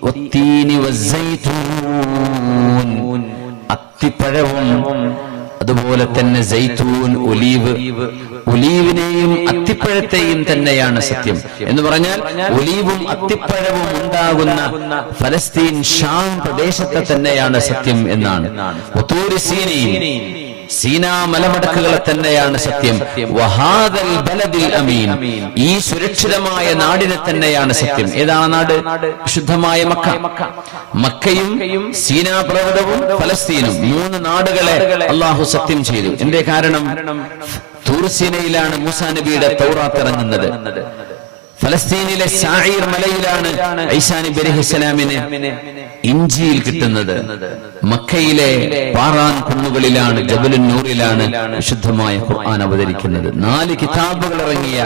വത്തീനി വസ്സൈത്തൂൻ, അത്തിപ്പഴവും അതുപോലെ തന്നെ സൈത്തൂൻ, ഒലീവ്. ഒലീവിനെയും അത്തിപ്പഴത്തെയും തന്നെയാണ് സത്യം എന്ന് പറഞ്ഞാൽ ഒലീവും അത്തിപ്പഴവും ഉണ്ടാകുന്ന ഫലസ്തീൻ ഷാം പ്രദേശത്തെ തന്നെയാണ് സത്യം എന്നാണ്. വതൂരി സീനീൻ, സീനാ മലമടക്കുകളെ തന്നെയാണ് സത്യം. വഹാദൽ ബലദിൽ അമീൻ, ഈ സുരക്ഷിതമായ നാടിനെ തന്നെയാണ് സത്യം. ഏതാണ് നാട്? ശുദ്ധമായ മക്ക. മക്കയും സീനാ പർവ്വതവും ഫലസ്തീനും, 3 നാടുകളെ അല്ലാഹു സത്യം ചെയ്തു. എന്തേ കാരണം? തൂർ സീനയിലാണ് മൂസാ നബിയുടെ തൗറാത്ത് ഇറങ്ങുന്നത്. ഫലസ്തീനിലെ സാഈർ മലയിലാണ് ഈസാ നബി അലൈഹിസ്സലാമിന് ഇഞ്ചീൽ കിട്ടുന്നത്. മക്കയിലെ പാറാൻ കുന്നുകളിലാണ്, ജബലുൻ നൂറിലാണ് വിശുദ്ധമായ ഖുർആൻ അവതരിക്കുന്നത്. 4 കിതാബുകൾ ഇറങ്ങിയ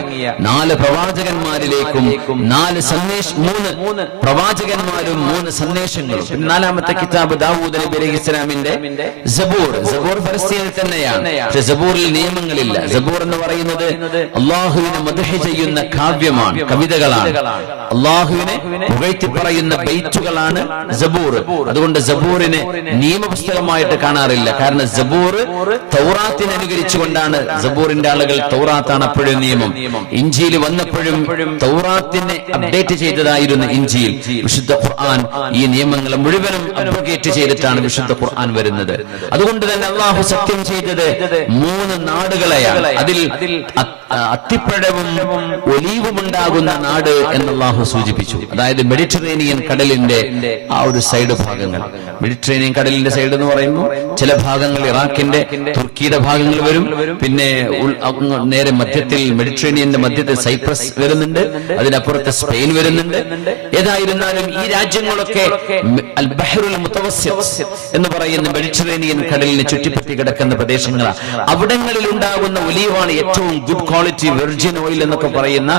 4 പ്രവാചകന്മാരിലേക്കും 3 പ്രവാചകന്മാരും 3 സന്ദേശങ്ങളും. 4ാമത്തെ കിതാബ് ദാവൂദ് നബി അലൈഹിസ്സലാമിന്റെ സബൂർ. സബൂർ ഫലസ്തീനിൽ തന്നെയാണ്. പക്ഷെ സബൂറിൽ നിയമങ്ങളില്ല. സബൂർ എന്ന് പറയുന്നത് അല്ലാഹുവിനെ മദ്ഹ് ചെയ്യുന്ന കാവ്യമാണ്. കവിതകളാണ്. അള്ളാഹുവിനെ പുകഴ്ത്തി പറയുന്ന ബൈറ്റുകളാണ് സബൂർ. അതുകൊണ്ട് സബൂറിനെ നിയമപുസ്തകമായിട്ട് കാണാറില്ല. കാരണം സബൂർ തൗറാത്തിനെ അനുകരിച്ചുകൊണ്ടാണ്. സബൂറിന്റെ ആളുകൾ തൗറാത്താണ് അപ്പോഴും നിയമം. ഇഞ്ചിയിൽ വന്നപ്പോഴും തൗറാത്തിനെ അപ്ഡേറ്റ് ചെയ്തതായിരുന്നു ഇഞ്ചിയിൽ. വിശുദ്ധ ഖുർആൻ ഈ നിയമങ്ങളെ മുഴുവനും അബ്രോഗേറ്റ് ചെയ്തിട്ടാണ് വിശുദ്ധ ഖുർആൻ വരുന്നത്. അതുകൊണ്ട് തന്നെ അള്ളാഹു സത്യം ചെയ്തത് 3 നാടുകളെയാണ്. അതിൽ അത്തിപ്പഴവും ഒലീവും ഉണ്ടാകുന്ന നാട് എന്ന് അള്ളാഹു സൂചിപ്പിച്ചു. അതായത് മെഡിറ്ററേനിയൻ കടലിന്റെ ആ ഒരു സൈഡ് ഭാഗങ്ങൾ. മെഡിറ്ററേനിയൻ കടലിന്റെ സൈഡ് എന്ന് പറയുമ്പോൾ ചില ഭാഗങ്ങൾ ഇറാഖിന്റെ തുർക്കിയുടെ ഭാഗങ്ങൾ വരും. പിന്നെ നേരെ മധ്യത്തിൽ മെഡിറ്ററേനിയന്റെ മധ്യത്തിൽ സൈപ്രസ് വരുന്നുണ്ട്. അതിനപ്പുറത്ത് സ്പെയിൻ വരുന്നുണ്ട്. ഏതായിരുന്നാലും ഈ രാജ്യങ്ങളൊക്കെ അൽ ബഹ്റുൽ മുതവസ്സിത്ത് എന്ന് പറയുന്ന മെഡിറ്ററേനിയൻ കടലിനെ ചുറ്റിപ്പറ്റി കിടക്കുന്ന പ്രദേശങ്ങളാണ്. അവിടങ്ങളിൽ ഉണ്ടാകുന്ന ഒലീവാണ് ഏറ്റവും ഗുഡ് ക്വാളിറ്റി വെർജിൻ ഓയിൽ എന്നൊക്കെ പറയുന്ന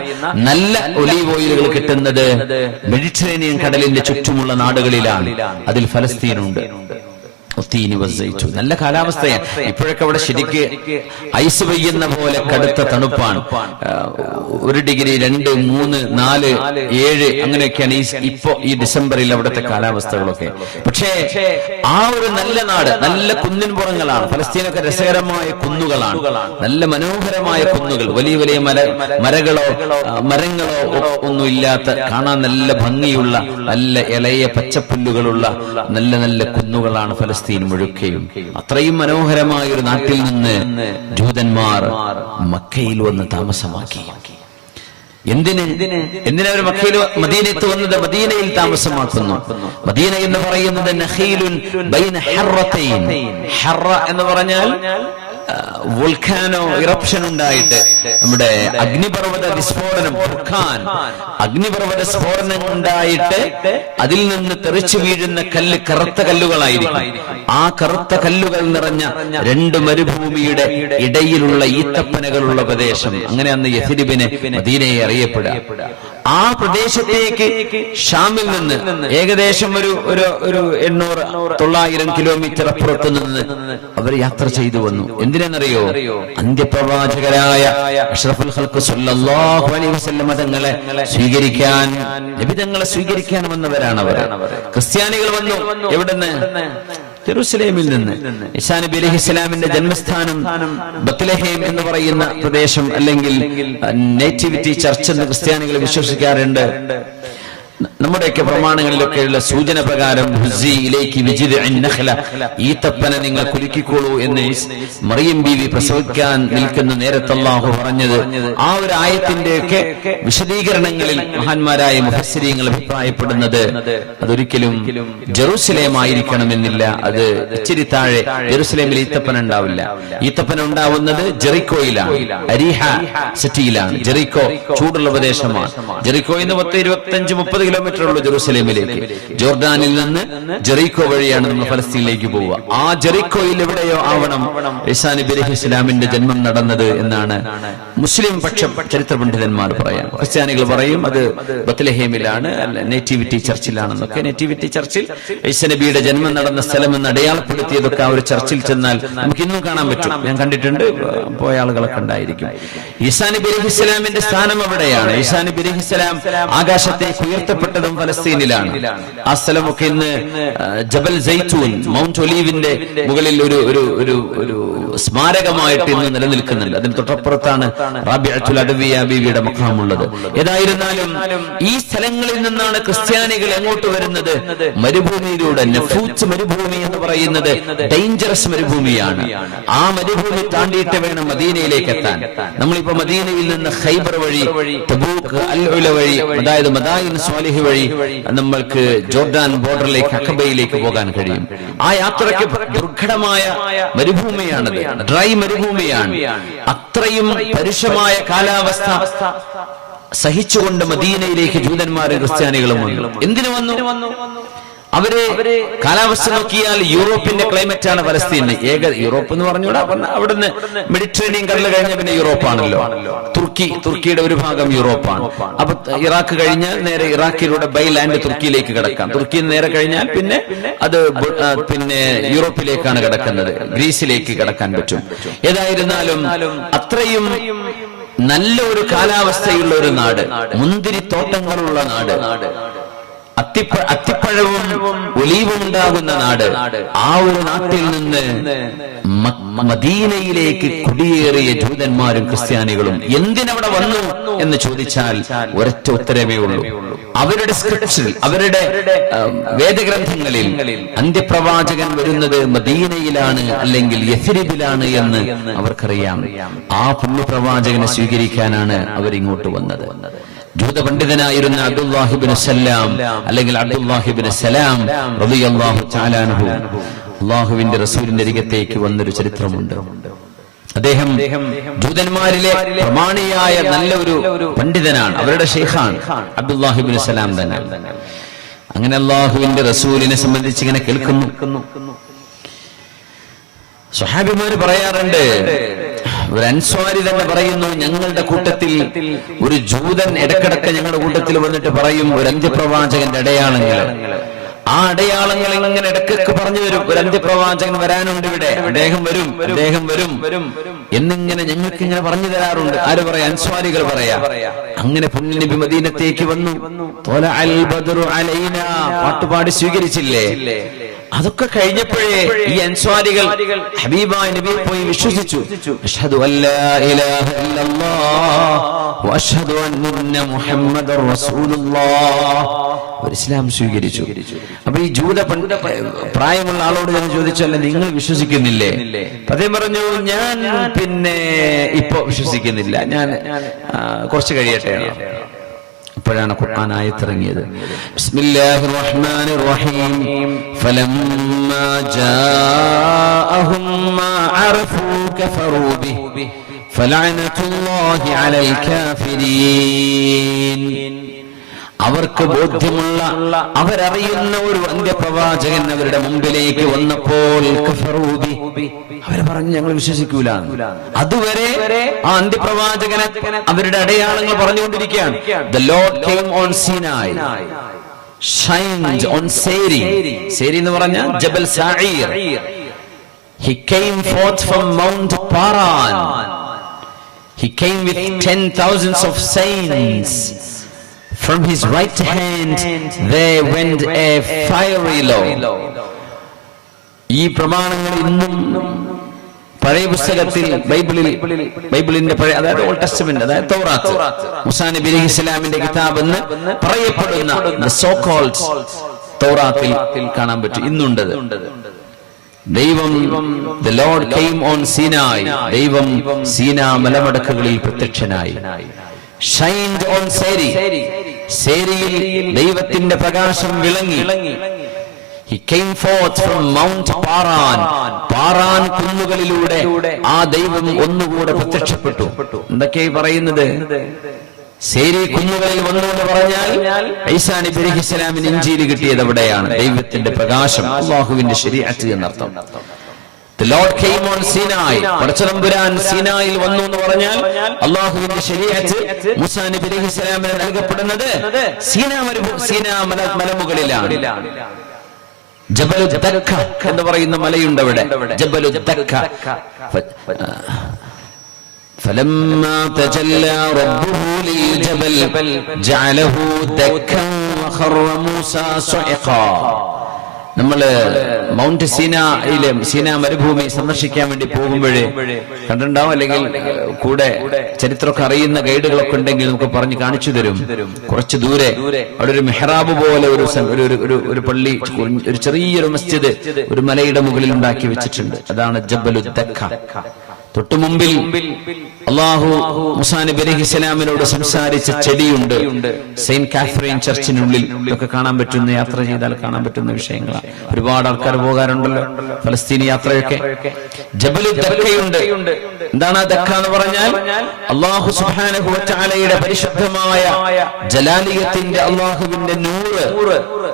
നല്ല ഒലീവ് ഓയിലുകൾ കിട്ടുന്നത് മെഡിറ്ററേനിയൻ കടലിന്റെ ചുറ്റുമുള്ള നാടുകളിലാണ്. അതിൽ ഫലസ്തീനുണ്ട്. നല്ല കാലാവസ്ഥയാണ്. ഇപ്പോഴൊക്കെ അവിടെ ശരിക്ക് ഐസ് പെയ്യുന്ന പോലെ കടുത്ത തണുപ്പാണ്. 1 ഡിഗ്രി 2, 3, 4, 7 അങ്ങനെയൊക്കെയാണ് ഇപ്പോ ഈ ഡിസംബറിൽ അവിടുത്തെ കാലാവസ്ഥകളൊക്കെ. പക്ഷേ ആ ഒരു നല്ല നാട്, നല്ല കുന്നിൻ പുറങ്ങളാണ്. ഫലസ്തീനൊക്കെ രസകരമായ കുന്നുകളാണ്, നല്ല മനോഹരമായ കുന്നുകൾ. വലിയ വലിയ മരങ്ങളോ ഒന്നും ഇല്ലാത്ത, കാണാൻ നല്ല ഭംഗിയുള്ള, നല്ല ഇളയ പച്ചപ്പുല്ലുകളുള്ള നല്ല നല്ല കുന്നുകളാണ് ഫലസ്തീൻ മുഴുക്കയും. അത്രയും മനോഹരമായ ഒരു നാട്ടിൽ നിന്ന് ജൂതന്മാർ മക്കയിൽ വന്ന് താമസമാക്കി. എന്തിനാ ഒരു മദീനത്ത് വന്നത്? മദീനയിൽ താമസമാക്കുന്നു. മദീന എന്ന് പറയുന്നത് നഖീലുൻ ബൈന ഹറത്തൈൻ. ഹറ എന്ന് പറഞ്ഞാൽ വോൾക്കാനോ ഇറപ്ഷൻ ഉണ്ടായിട്ട് നമ്മുടെ അഗ്നിപർവ്വത വിസ്ഫോടനം, അഗ്നിപർവ്വത സ്ഫോടനം ഉണ്ടായിട്ട് അതിൽ നിന്ന് തെറിച്ചു വീഴുന്ന കല്ല് കറുത്ത കല്ലുകളായിരിക്കും. ആ കറുത്ത കല്ലുകൾ നിറഞ്ഞ 2 മരുഭൂമിയുടെ ഇടയിലുള്ള ഈത്തപ്പനകളുള്ള പ്രദേശം. അങ്ങനെ അന്ന് യഥരിബിനെ മദീനയെ അറിയപ്പെടുക. ആ പ്രദേശത്തേക്ക് ഷാമിൽ നിന്ന് ഏകദേശം ഒരു 800-900 കിലോമീറ്റർ അപ്പുറത്ത് നിന്ന് അവർ യാത്ര ചെയ്തു വന്നു. എന്തിനെന്നറിയോ? അന്ത്യപ്രവാചകരായ അഷ്റഫുൽ ഖൽഖ് സ്വല്ലല്ലാഹു അലൈഹി വസല്ലം തങ്ങളെ സ്വീകരിക്കാൻ, നബിതങ്ങളെ സ്വീകരിക്കാൻ വന്നവരാണ് അവർ. ക്രിസ്ത്യാനികൾ വന്നു. എവിടുന്ന്? ജെറുസലേമിൽ നിന്ന്. ഈസാ നബി അലൈഹിസ്സലാമിന്റെ ജന്മസ്ഥാനം ബത്ലഹേം എന്ന് പറയുന്ന പ്രദേശം, അല്ലെങ്കിൽ നേറ്റിവിറ്റി ചർച്ച് എന്ന് ക്രിസ്ത്യാനികൾ വിശ്വസിക്കാറുണ്ട്. നമ്മുടെയൊക്കെ പ്രമാണങ്ങളിലൊക്കെയുള്ള സൂചന പ്രകാരം ഈത്തപ്പന നിങ്ങൾ കുലുക്കിക്കോളൂ എന്ന് മറിയം ബീവി പ്രസവിക്കാൻ നിൽക്കുന്ന നേരത്ത് അല്ലാഹു പറഞ്ഞത്, ആ ഒരു ആയത്തിന്റെയൊക്കെ വിശദീകരണങ്ങളിൽ മഹാന്മാരായ മുഫസ്സിരീങ്ങൾ അഭിപ്രായപ്പെടുന്നത് അതൊരിക്കലും ജെറുസലേം ആയിരിക്കണമെന്നില്ല. അത് ഇച്ചിരി താഴെ ജെറുസലേമിൽ ഈത്തപ്പന ഉണ്ടാവില്ല. ഈത്തപ്പന ഉണ്ടാവുന്നത് ജെറിക്കോയിലാണ്, അരീഹ സിറ്റിയിലാണ്. ജെറിക്കോ ചൂടുള്ള പ്രദേശമാണ്. ജെറിക്കോ എന്ന് 25-30 കിലോമീറ്റർ ഉള്ളൂ ജെറുസലേമിലേക്ക്. ജോർദാനിൽ നിന്ന് ജെറിക്കോ വഴിയാണ് നമ്മൾ ഫലസ്തീനിലേക്ക് പോവുക. ആ ജെറിക്കോയിൽ എവിടെയോ ആവണം ഈസാ നബി അലൈഹിസ്സലാമിന്റെ ജന്മം നടന്നത് എന്നാണ് മുസ്ലിം പക്ഷം ചരിത്ര പണ്ഡിതന്മാർ പറയാം. ക്രിസ്ത്യാനികൾ പറയും അത് ബത്ലഹേമിലാണ്, നേറ്റിവിറ്റി ചർച്ചിലാണെന്നൊക്കെ. നേറ്റിവിറ്റി ചർച്ചിൽ ഈസാ നബിയുടെ ജന്മം നടന്ന സ്ഥലം എന്ന് അടയാളപ്പെടുത്തിയതൊക്കെ ആ ഒരു ചർച്ചിൽ ചെന്നാൽ നമുക്ക് ഇന്നും കാണാൻ പറ്റും. ഞാൻ കണ്ടിട്ടുണ്ട്, പോയ ആളുകളൊക്കെ ഉണ്ടായിരിക്കും. ഈസാ നബി അലൈഹിസ്സലാമിന്റെ സ്ഥാനം അവിടെയാണ്. ഈസാ നബി അലൈഹിസ്സലാം ആകാശത്തേക്ക് ഉയർത്തപ്പെട്ടതും ഫലസ്തീനിലാണ്. ആ സ്ഥലമൊക്കെ ഇന്ന് ജബൽ സൈത്തൂൻ, മൗണ്ട് ഒലീവിന്റെ മുകളിൽ ഒരു സ്മാരകമായിട്ട് ഇന്ന് നിലനിൽക്കുന്നുണ്ട്. അതിന് തൊട്ടപ്പുറത്താണ് റാബിഅത്തുൽ അദവിയ ബീവിയുടെ മഖാമുള്ളത്. ഏതായിരുന്നാലും ഈ സ്ഥലങ്ങളിൽ നിന്നാണ് ക്രിസ്ത്യാനികൾ എങ്ങോട്ട് വരുന്നത്? മരുഭൂമിയിലൂടെ. നഫൂത്ത് മരുഭൂമി എന്ന് പറയുന്നത് ഡേഞ്ചറസ് മരുഭൂമിയാണ്. ആ മരുഭൂമി താണ്ടിയിട്ട് വേണം മദീനയിലേക്ക് എത്താൻ. നമ്മളിപ്പോ മദീനയിൽ നിന്ന് ഖൈബർ വഴി, തബൂക്ക്, അൽ ഉല വഴി, അതായത് മദായിൻ സ്വാലിഹ് വഴി നമ്മൾക്ക് ജോർദാൻ ബോർഡറിലേക്ക്, അഖബയിലേക്ക് പോകാൻ കഴിയും. ആ യാത്രയ്ക്ക് ദുർഘടമായ മരുഭൂമിയാണത്, ഡ്രൈ മരുഭൂമിയാണ്. അത്രയും പരുഷമായ കാലാവസ്ഥ സഹിച്ചുകൊണ്ട് മദീനയിലേക്ക് ജൂതന്മാരും ക്രിസ്ത്യാനികളും വന്നു. എന്തിനു വന്നു? അവര് കാലാവസ്ഥ നോക്കിയാൽ യൂറോപ്പിന്റെ ക്ലൈമറ്റ് ആണ് ഫലസ്തീന്. യൂറോപ്പ് എന്ന് പറഞ്ഞുകൂടാ, അവിടുന്ന് മെഡിറ്ററേനിയൻ കടൽ കഴിഞ്ഞ പിന്നെ യൂറോപ്പാണല്ലോ. തുർക്കിയുടെ ഒരു ഭാഗം യൂറോപ്പാണ്. അപ്പൊ ഇറാഖ് കഴിഞ്ഞാൽ നേരെ ഇറാഖിലൂടെ ബൈ ലാൻഡ് തുർക്കിയിലേക്ക് കിടക്കാം. തുർക്കിയിൽ നേരെ കഴിഞ്ഞാൽ പിന്നെ അത് യൂറോപ്പിലേക്കാണ് കിടക്കുന്നത്. ഗ്രീസിലേക്ക് കിടക്കാൻ പറ്റും. ഏതായിരുന്നാലും അത്രയും നല്ല ഒരു കാലാവസ്ഥയുള്ള ഒരു നാട്, മുന്തിരിത്തോട്ടങ്ങളുള്ള നാട്, അത്തിപ്പഴവും ഒലീവും ഉണ്ടാകുന്ന നാട്. ആ ഒരു നാട്ടിൽ നിന്ന് മദീനയിലേക്ക് കുടിയേറിയ ജൂതന്മാരും ക്രിസ്ത്യാനികളും എന്തിനവിടെ വന്നു എന്ന് ചോദിച്ചാൽ ഒരൊറ്റ ഉത്തരവേ ഉള്ളൂ. അവരുടെ സ്ക്രിപ്റ്റിൽ, അവരുടെ വേദഗ്രന്ഥങ്ങളിൽ അന്ത്യപ്രവാചകൻ വരുന്നത് മദീനയിലാണ് അല്ലെങ്കിൽ യഥ്രിബിലാണ് എന്ന് അവർക്കറിയാം. ആ പുണ്യപ്രവാചകനെ സ്വീകരിക്കാനാണ് അവരിങ്ങോട്ട് വന്നത്. ജൂതപണ്ഡിതനായിരുന്ന അബ്ദുല്ലാഹിബ്നു സലാം അല്ലെങ്കിൽ അബ്ദുല്ലാഹിബ്നു സലാം റളിയല്ലാഹു തആല അൻഹു അല്ലാഹുവിന്റെ റസൂലിന്റെ അരികത്തേക്ക് വന്നൊരു ചരിത്രമുണ്ട്. അദ്ദേഹം ജൂതന്മാരിലെ പ്രമാണിയായ നല്ല ഒരു പണ്ഡിതനാണ്, അവരുടെ ഷെയ്ഖാണ് അബ്ദുല്ലാഹിബ്നു സലാം തന്നെ. അങ്ങനെ അല്ലാഹുവിന്റെ റസൂലിനെ സംബന്ധിച്ച് ഇങ്ങനെ കേൾക്കുന്നു. സ്വഹാബിമാര് പറയാറുണ്ട്, ഒരു അൻസ്വാരി തന്നെ പറയുന്നു, ഞങ്ങളുടെ കൂട്ടത്തിൽ ഒരു ജൂതൻ ഇടക്കിടക്ക് ഞങ്ങളുടെ കൂട്ടത്തിൽ വന്നിട്ട് പറയും ഒരു അന്ത്യപ്രവാചകന്റെ അടയാളങ്ങൾ. ആ അടയാളങ്ങൾ ഇങ്ങനെ ഇടക്കൊക്കെ പറഞ്ഞു വരും, ഒരു അന്ത്യപ്രവാചകൻ വരാനുണ്ട് ഇവിടെ, അദ്ദേഹം വരും എന്നിങ്ങനെ ഞങ്ങൾക്ക് ഇങ്ങനെ പറഞ്ഞു തരാറുണ്ട്. ആര് പറയാ? അൻസ്വാരികൾ പറയാ. അങ്ങനെ പുണ്യനബി മദീനത്തേക്ക് വന്നു. പാട്ടുപാടി സ്വീകരിച്ചില്ലേ? അതൊക്കെ കഴിഞ്ഞപ്പോഴേ ഈ അൻസ്വാരികൾ ഹബീബായ നബിയെ പോയി വിശ്വസിച്ചു. അഷ്ഹദു അല്ലാ ഇലാഹ ഇല്ലല്ലാഹ് വഅഷ്ഹദു അന്ന മുഹമ്മദർ റസൂലുള്ളാഹ്, ഒരു ഇസ്ലാം സ്വീകരിച്ചു. അപ്പൊ ഈ ജൂത പ്രായമുള്ള ആളോട് ഞാൻ ചോദിച്ചല്ല, നിങ്ങൾ വിശ്വസിക്കുന്നില്ലേ? അദ്ദേഹം പറഞ്ഞു, ഞാൻ പിന്നെ ഇപ്പൊ വിശ്വസിക്കുന്നില്ല, ഞാൻ കുറച്ച് കഴിയട്ടെ. അപ്പോഴാണ് ഖുർആൻ ആയത്തിറങ്ങിയത്. ബിസ്മില്ലാഹിർ റഹ്മാനിർ റഹീം. ഫലമ്മാ ജാഅഹും മാ അറഫൂ കഫറൂ ബിഹി ഫലഅനതുല്ലാഹി അലൽ കാഫിരീൻ. അവർക്ക് ബോധ്യമുള്ള, അവരറിയുന്ന ഒരു അന്ത്യപ്രവാചകൻ അവരുടെ മുമ്പിലേക്ക് വന്നപ്പോൾ അവർ പറഞ്ഞു ഞങ്ങൾ വിശ്വസിക്കൂല. അതുവരെ ആ അന്ത്യപ്രവാചകനെ അവരുടെ അടയാളങ്ങൾ പറഞ്ഞുകൊണ്ടിരിക്കുകയാണ്. The Lord came on Sinai, shined on Seri. Seri എന്ന് പറഞ്ഞാൽ ജബൽ സഈർ. He came forth from Mount Paran. He came with 10,000s of saints. From his right hand there went a fiery law. ഈ പ്രമാണങ്ങൾ ഇന്നും പഴയ പുസ്തകത്തിൽ ബൈബിളിന്റെ പഴയ, അതായത് ഓൾഡ് ടെസ്റ്റമെന്റ്, അതായത് തൗറാത്ത്, മൂസാ നബി അലൈഹിസ്സലാമിന്റെ കിതാബ് എന്ന് പറയപ്പെടുന്ന സോ കോൾഡ് തൗറാത്തിൽ കാണാൻ പറ്റും, ഇന്നുണ്ടത്. ദൈവം the Lord came on Sinai, ദൈവം സീനാ മലമടക്കുകളിൽ പ്രത്യക്ഷനായി. Shined on Seri, സേരിയിൽ ദൈവത്തിന്റെ പ്രകാശം വിളങ്ങി. He came forth from Mount Paran, Paran കുന്നുകളിലൂടെ ആ ദൈവം ഒന്നുകൂടെ പ്രത്യക്ഷപ്പെട്ടു. എന്തൊക്കെയായി പറയുന്നത്? സേരി കുന്നുകളിൽ വന്നു എന്ന് പറഞ്ഞാൽ ഈസാ നബി അലൈഹിസ്സലാമിന് ഇൻജീൽ കിട്ടിയത് അവിടെയാണ്. ദൈവത്തിന്റെ പ്രകാശം, അല്ലാഹുവിന്റെ ശരീഅത്ത് എന്നർത്ഥം. The Lord came on Sinai, പടച്ചതമ്പുരാൻ സീനായിൽ വന്നു എന്ന് പറഞ്ഞാൽ അല്ലാഹുവിന്റെ ശരീഅത്ത് മൂസാ നബി അലൈഹിസ്സലാമിന് നൽകപ്പെടുന്നത് സീനാ മലമുകളിലാണ്. ജബലു ദക്ക എന്ന് പറയുന്ന മലയുണ്ട് അവിടെ, ജബലു ദക്ക. فلما تجلى ربه للجبل جعله دكا وخر موسى صعقا. നമ്മള് മൗണ്ട് സീനായിലെ സീനാ മരുഭൂമി സന്ദർശിക്കാൻ വേണ്ടി പോകുമ്പോഴേ കണ്ടിട്ടുണ്ടാവും, അല്ലെങ്കിൽ കൂടെ ചരിത്രമൊക്കെ അറിയുന്ന ഗൈഡുകളൊക്കെ ഉണ്ടെങ്കിൽ നമുക്ക് പറഞ്ഞ് കാണിച്ചു തരും. കുറച്ച് ദൂരെ അവിടെ ഒരു മെഹ്റാബ് പോലെ ഒരു പള്ളി, ഒരു ചെറിയൊരു മസ്ജിദ് ഒരു മലയുടെ മുകളിൽ ഉണ്ടാക്കി വെച്ചിട്ടുണ്ട്. അതാണ് ജബലു ദക്ക. തൊട്ടു മുമ്പിൽ അല്ലാഹു മൂസാ നബി അലൈഹിസ്സലാമിനോട് സംസാരിച്ച ചെടിയുണ്ട്. സെയിന്റ് കാതറീൻ ചർച്ചിനുള്ളിൽ ഇതൊക്കെ കാണാൻ പറ്റുന്ന, യാത്ര ചെയ്താൽ കാണാൻ പറ്റുന്ന വിഷയങ്ങളാണ്. ഒരുപാട് ആൾക്കാർ പോകാറുണ്ടല്ലോ ഫലസ്തീനി യാത്രയൊക്കെ. ജബലു ദക്കയുണ്ട്. എന്താണ് ആ ദക്ക എന്ന് പറഞ്ഞാൽ? അല്ലാഹു സുബ്ഹാനഹു വ തആലയുടെ പരിശുദ്ധമായ ജലാലിയത്തിന്റെ, അല്ലാഹുവിന്റെ നൂറ്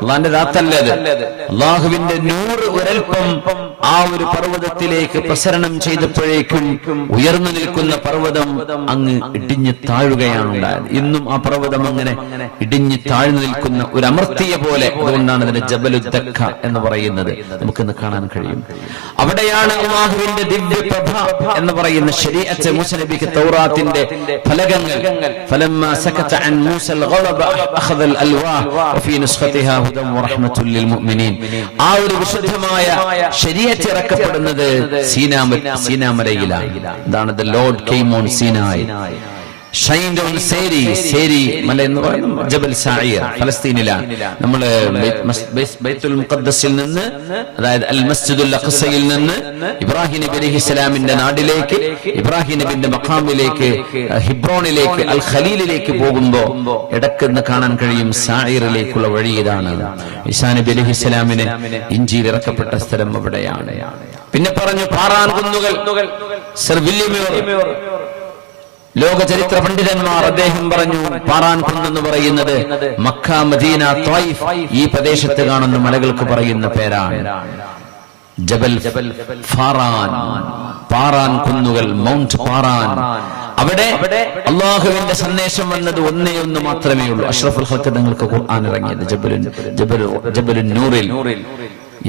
അള്ളാന്റെ ദാത്തല്ല അത്. അള്ളാഹുവിന്റെ നൂറ് ഒരൽപ്പം ആ ഒരു പർവ്വതത്തിലേക്ക് പ്രസരണം ചെയ്തപ്പോഴേക്കും ഉയർന്നു നിൽക്കുന്ന പർവ്വതം അങ്ങ് ഇടിഞ്ഞു താഴുകയാണ് ഉണ്ടായത്. ഇന്നും ആ പർവ്വതം അങ്ങനെ ഇടിഞ്ഞു താഴ്ന്നു നിൽക്കുന്ന ഒരു അമർത്തിയ പോലെ. അതുകൊണ്ടാണ് ഇതിന് ജബലുദ്ദക്ക എന്ന് പറയുന്നത്. നമുക്കിന്ന് കാണാൻ കഴിയും. അവിടെയാണ് അല്ലാഹുവിന്റെ ദിവ്യപ്രഭ എന്ന് പറയുന്ന ശരീഅത്ത് മൂസ നബിക്ക് തൗറാത്തിന്റെ ഫലകങ്ങൾ. ഫലമ്മാ സകത അൻ മൂസൽ ഗളബ അഖദൽ അൽവാഹ് വഫീ നുസ്ഖതിഹാ ഹുദൻ വറഹ്മത്തുൽ ലിൽ മുഅ്മിനീൻ. ആ ഒരു വിശുദ്ധമായ ശരീഅത്ത് ഇറക്കപ്പെടുന്നത് സീനാമലയിലാണ്. ഇതാണ് the Lord came on Sinai. Shined on Seir. Seir മല എന്ന് പറയുന്നത് ജബൽ സാഇർ ഫലസ്തീനിലാണ്. നമ്മൾ ബൈത്തുൽ മുഖദ്ദസിൽ നിന്ന്, അതായത് അൽ മസ്ജിദുൽ അഖ്സയിൽ നിന്ന് ഇബ്രാഹിം നബി അലൈഹിസ്സലാമിന്റെ നാട്ടിലേക്ക്, ഇബ്രാഹിം നബിന്റെ മഖാമിലേക്ക്, ഹിബ്രോണിലേക്ക്, അൽ ഖലീലിലേക്ക് പോകുമ്പോൾ ഇടക്കെന്ന് കാണാൻ കഴിയും സാഇറിലേക്കുള്ള വഴി ഇതാണ്. ഈസാ നബി അലൈഹിസ്സലാമിന് ഇഞ്ചീൽ ഇറക്കപ്പെട്ട സ്ഥലം അവിടെയാണ്. പിന്നെ പറഞ്ഞു പാറാൻ കുന്നുകൾ. സർ വില്യം ലോക ചരിത്ര പണ്ഡിതന്മാർ അദ്ദേഹം പറഞ്ഞു പാറാൻ കുന്നെന്ന് പറയുന്നത് മക്ക, മദീന, ത്വായിഫ് ഈ പ്രദേശത്ത് കാണുന്ന മലകൾക്ക് പറയുന്ന പേരാണ്. ജബൽ ഫാറാൻ, പാറാൻ കുന്നുകൾ, മൗണ്ട് പാറാൻ. അവിടെ അള്ളാഹുവിന്റെ സന്ദേശം വന്നത് ഒന്നേ ഒന്ന് മാത്രമേ ഉള്ളൂ. അഷ്റഫുൽ ഖൽഖ് തങ്ങൾക്ക് ഖുർആൻ ഇറങ്ങിയത് ജബലുൻ നൂറിൽ.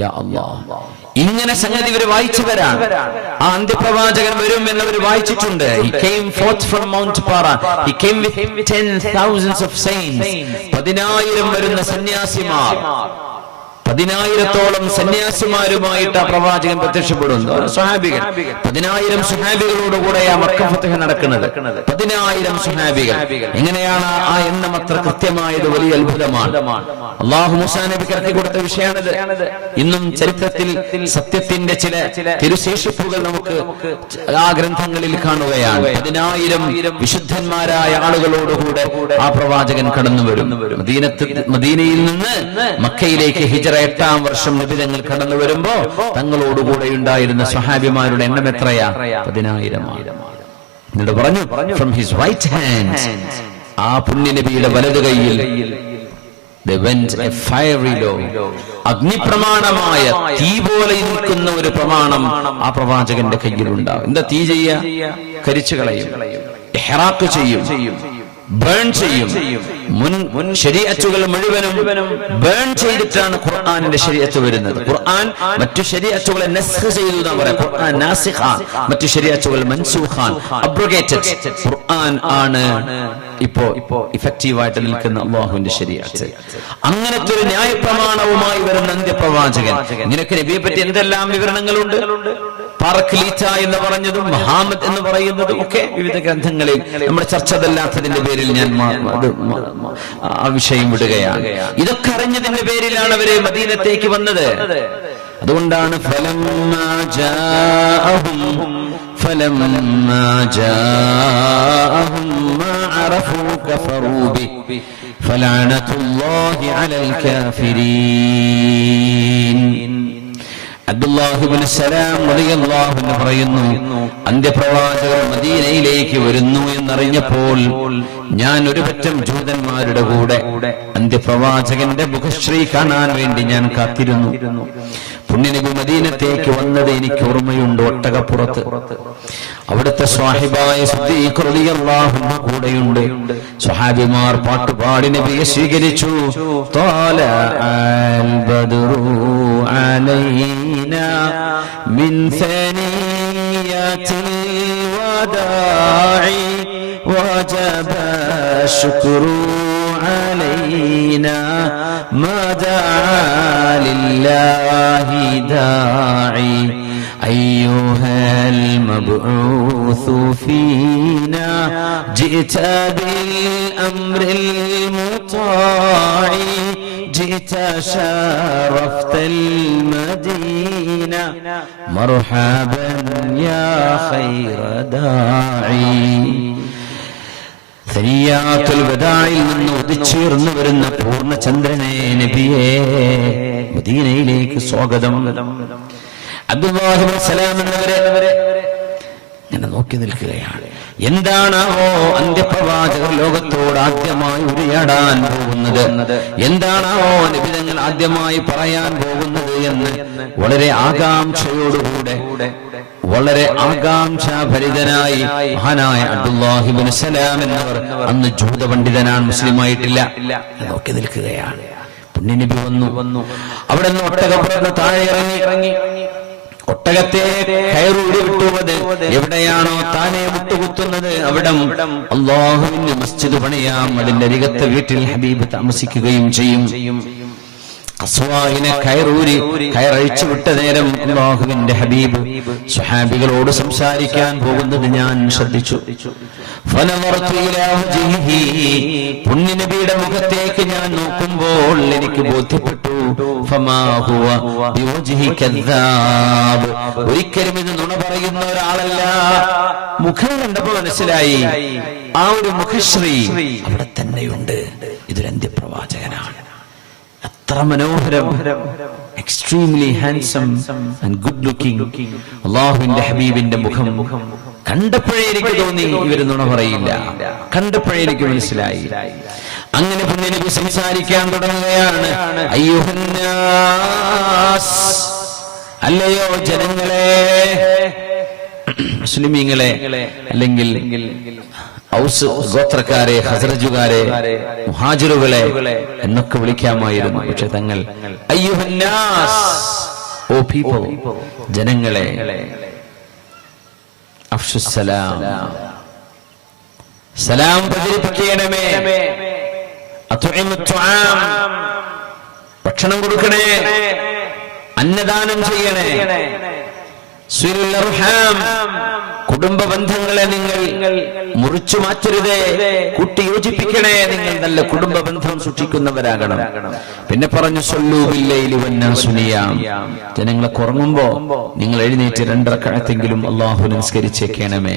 യാ അല്ലാഹ്, ഇങ്ങനെ സംഗതി ഇവർ വായിച്ചവരാണ്. ആ അന്ത്യപ്രവാചകൻ വരും എന്നവർ വായിച്ചിട്ടുണ്ട്. He came forth from Mount Paran. He came with 10,000 of saints. 10,000 വരുന്ന സന്യാസിമാർ, 10,000-ഓളം സന്യാസിമാരുമായിട്ട് ആ പ്രവാചകൻ പ്രത്യക്ഷപ്പെടുന്നു. സ്വഹാബികൾ 10,000 സ്വഹാബികളോടുകൂടെയാ മക്ക ഫത്ഹ് നടക്കുന്നത്. 10,000 സ്വഹാബികൾ. എങ്ങനെയാണ് ആ എണ്ണം അത്ര കൃത്യമായത്? വലിയ അത്ഭുതമാണ്. അല്ലാഹു മൂസാ നബിക്ക് ഇറക്കി കൊടുത്ത വിഷയമാണിത്. ഇന്നും ചരിത്രത്തിൽ സത്യത്തിന്റെ ചില തിരുശേഷിപ്പുകൾ നമുക്ക് ആ ഗ്രന്ഥങ്ങളിൽ കാണുകയാണ്. 10,000 വിശുദ്ധന്മാരായ ആളുകളോടുകൂടെ ആ പ്രവാചകൻ കടന്നു വരും. മദീനയിൽ നിന്ന് മക്കയിലേക്ക് ഹിജ്റ 8-ാം വർഷം നബി തങ്ങൾ കടന്നു വരുമ്പോ തങ്ങളോടുകൂടെ ഉണ്ടായിരുന്ന സ്വഹാബിമാരുടെ എണ്ണം എത്രയാ? 10,000. എന്നിട്ട് പറഞ്ഞു ഫ്രം ഹിസ് റൈറ്റ് ഹാൻഡ്, ആ പുണ്യ നബിയുടെ വലതു കൈയിൽ they went a fiery law, അഗ്നിപ്രമാണമായ തീ പോലെ നിൽക്കുന്ന ഒരു പ്രമാണം ആ പ്രവാചകന്റെ കയ്യിലുണ്ടാവും. എന്താ തീ ചെയ്യാ? കരിച്ചു കളയും, ഇഹ്റാഖ് ചെയ്യും, ബേൺ ചെയ്യും. മുൻ ശരീഅത്തുകൾ മുഴുവനും ബേൺ ചെയ്തിട്ടാണ് ഖുർആനിന്റെ ശരീഅത്ത് വരുന്നത്. ഖുർആൻ മറ്റു ശരീഅത്തുകളെ നസ്ഖ് ചെയ്തു എന്നാ പറയാം. ഖുർആൻ നാസിഖാൻ, മറ്റു ശരീഅത്തുകൾ മൻസൂഖാൻ, അബ്രോഗേറ്റഡ്. ഖുർആൻ ആണ് ഇപ്പോ ഇഫക്റ്റീവായിട്ട് നിൽക്കുന്ന അല്ലാഹുവിന്റെ ശരീഅത്ത്. അങ്ങനത്തെ ഒരു ന്യായപ്രമാണവുമായി വരുന്ന അന്ത്യപ്രവാചകൻ. നിനക്ക് നബിയെ പറ്റി എന്തെല്ലാം വിവരണങ്ങളുണ്ട്? പാറഖലീത്ത എന്ന് പറഞ്ഞതും മുഹമ്മദ് എന്ന് പറയുന്നതും ഒക്കെ വിവിധ ഗ്രന്ഥങ്ങളിൽ നമ്മുടെ ചർച്ച അതല്ലാത്തതിന്റെ പേരിൽ ഞാൻ ആ വിഷയം വിടുകയാണ്. ഇതൊക്കെ അറിഞ്ഞതിന്റെ പേരിലാണ് അവര് മദീനത്തേക്ക് വന്നത്. അതുകൊണ്ടാണ് ഫലമ്മാ ജാഅഹും മാ അറഫൂ കഫറൂ ബിഹി ഫലഅനതുല്ലാഹി അലൽ കാഫിരീൻ. അബ്ദുല്ലാഹി ഇബ്നു സലാം റളിയല്ലാഹു അൻഹു പറയുന്നു, അന്ത്യപ്രവാചകർ മദീനയിലേക്ക് വരുന്നു എന്നറിഞ്ഞപ്പോൾ ഞാൻ ഒരു പറ്റം ജൂതന്മാരുടെ കൂടെ അന്ത്യപ്രവാചകന്റെ മുഖശ്രീ കാണാൻ വേണ്ടി ഞാൻ കാത്തിരുന്നു. പുണ്യനബി മദീനത്തേക്ക് വന്നത് എനിക്ക് ഓർമ്മയുണ്ട്. ഒട്ടകപ്പുറത്ത് അവിടുത്തെ സ്വാഹിബായ സിദ്ദീഖ് റളിയല്ലാഹു അൻഹു കൂടെയുണ്ട്. സ്വഹാബിമാർ പാട്ടുപാടി നബിയെ സ്വീകരിച്ചു. ത്വാലഅൽ ബദ്റു അലൈനാ മിൻ സനിയാത്തിൽ വദാഇ വജബ ശുക്രു علينا ما دعا لله داعي أيها المبعوث فينا جئت بالأمر المطاع جئت شرفت المدينة مرحبا يا خير داعي. സനിയാത്തുൽ വദാഇൽ നിന്ന് ഉദിച്ചുയർന്നു വരുന്ന പൂർണ്ണചന്ദ്രനെ നബിയെ മദീനയിലേക്ക് സ്വാഗതം. അബ്ദുല്ലാഹി ഇബ്നു സലാം എന്നവരെ ഇങ്ങനെ നോക്കി നിൽക്കുകയാണ്. എന്താണോ അന്ത്യപ്രവാചകർ ലോകത്തോട് ആദ്യമായി ഉരിയാടാൻ പോകുന്നത്, എന്താണോ നിബിധങ്ങൾ ആദ്യമായി പറയാൻ പോകുന്നത് എന്ന് വളരെ ആകാംക്ഷയോടുകൂടെ, വളരെ ആകാംക്ഷാഭരിതനായി മഹാനായ അബ്ദുല്ലാഹി ഇബ്നു സലാം എന്നവർ, അന്ന് ജൂത പണ്ഡിതനാണ്, മുസ്ലിമായിട്ടില്ല, നോക്കി നിൽക്കുകയാണ്. പുണ്യനബി വന്നു. അവിടെ നിന്ന് ഒട്ടകപ്പുറത്ത് താഴെ ഇറങ്ങി ഒട്ടകത്തെ കയറൂരി വിട്ടുന്നത് എവിടെയാണോ താനെ മുട്ടുകുത്തുന്നത് അവിടം അല്ലാഹുവിന്റെ മസ്ജിദ് പണിയാം. അതിന്റെ അരികത്തെ വീട്ടിൽ ഹബീബ് താമസിക്കുകയും ചെയ്യും. ഖസ്വായിനെ കയറഴിച്ചു വിട്ട നേരം അല്ലാഹുവിന്റെ ഹബീബ് സ്വഹാബികളോട് സംസാരിക്കാൻ പോകുന്നത് ഞാൻ ശ്രദ്ധിച്ചു. പുണ്യനബിയുടെ മുഖത്തേക്ക് ഞാൻ നോക്കുമ്പോൾ എനിക്ക് ബോധ്യപ്പെട്ടു, ഒരിക്കലും ഇത് നുണ പറയുന്ന ഒരാളല്ല. മുഖം കണ്ടപ്പോ മനസ്സിലായി, ആ ഒരു മുഖശ്രീ അവിടെ തന്നെയുണ്ട്. ഇതൊരു അന്ത്യപ്രവാചകനാണ്. അത്ര മനോഹരം, extremely handsome and good looking അല്ലാഹുവിന്റെ ഹബീബിന്റെ മുഖം കണ്ടപ്പോഴേ എനിക്ക് തോന്നി ഇവര് നുണ പറയില്ല. കണ്ടപ്പോഴേ എനിക്ക് മനസ്സിലായി. അങ്ങനെ പുണ്യനബി സംസാരിക്കാൻ തുടങ്ങുകയാണ്. അയ്യുഹന്നാസ്, അല്ലയോ ജനങ്ങളെ, മുസ്ലിമീങ്ങളെ, അല്ലെങ്കിൽ ഔസ് ഗോത്രക്കാരെ, ഖസ്റജുകാരെ, മുഹാജിറുകളെ എന്നൊക്കെ വിളിക്കാമായിരുന്നു. പക്ഷെ തങ്ങൾ അയ്യുഹന്നാസ്, ഓ പീപ്പിൾ, ജനങ്ങളെ, അഫ്ശുസ്സലാം, സലാം പ്രചരിപ്പിക്കണമേ, അത്ഉഇമുത്ത്വാം, ഭക്ഷണം കൊടുക്കണേ, അന്നദാനം ചെയ്യണേ, സിലുൽ അർഹാം, കുടുംബ ബന്ധങ്ങളെ നിങ്ങൾ മുറിച്ചു മാറ്റരുതേ, കൂട്ടിയോജിപ്പിക്കണേ, നിങ്ങൾ നല്ല കുടുംബ ബന്ധം സൂക്ഷിക്കുന്നവരാകണം. പിന്നെ പറഞ്ഞു സല്ലൂ ബില്ലൈലി വന്നാസു നിയാം, ജനങ്ങളെ ഉറങ്ങുമ്പോ നിങ്ങൾ എഴുന്നേറ്റ് 2 റക്അത്തെങ്കിലും അല്ലാഹു നിസ്കരിച്ചേക്കണമേ.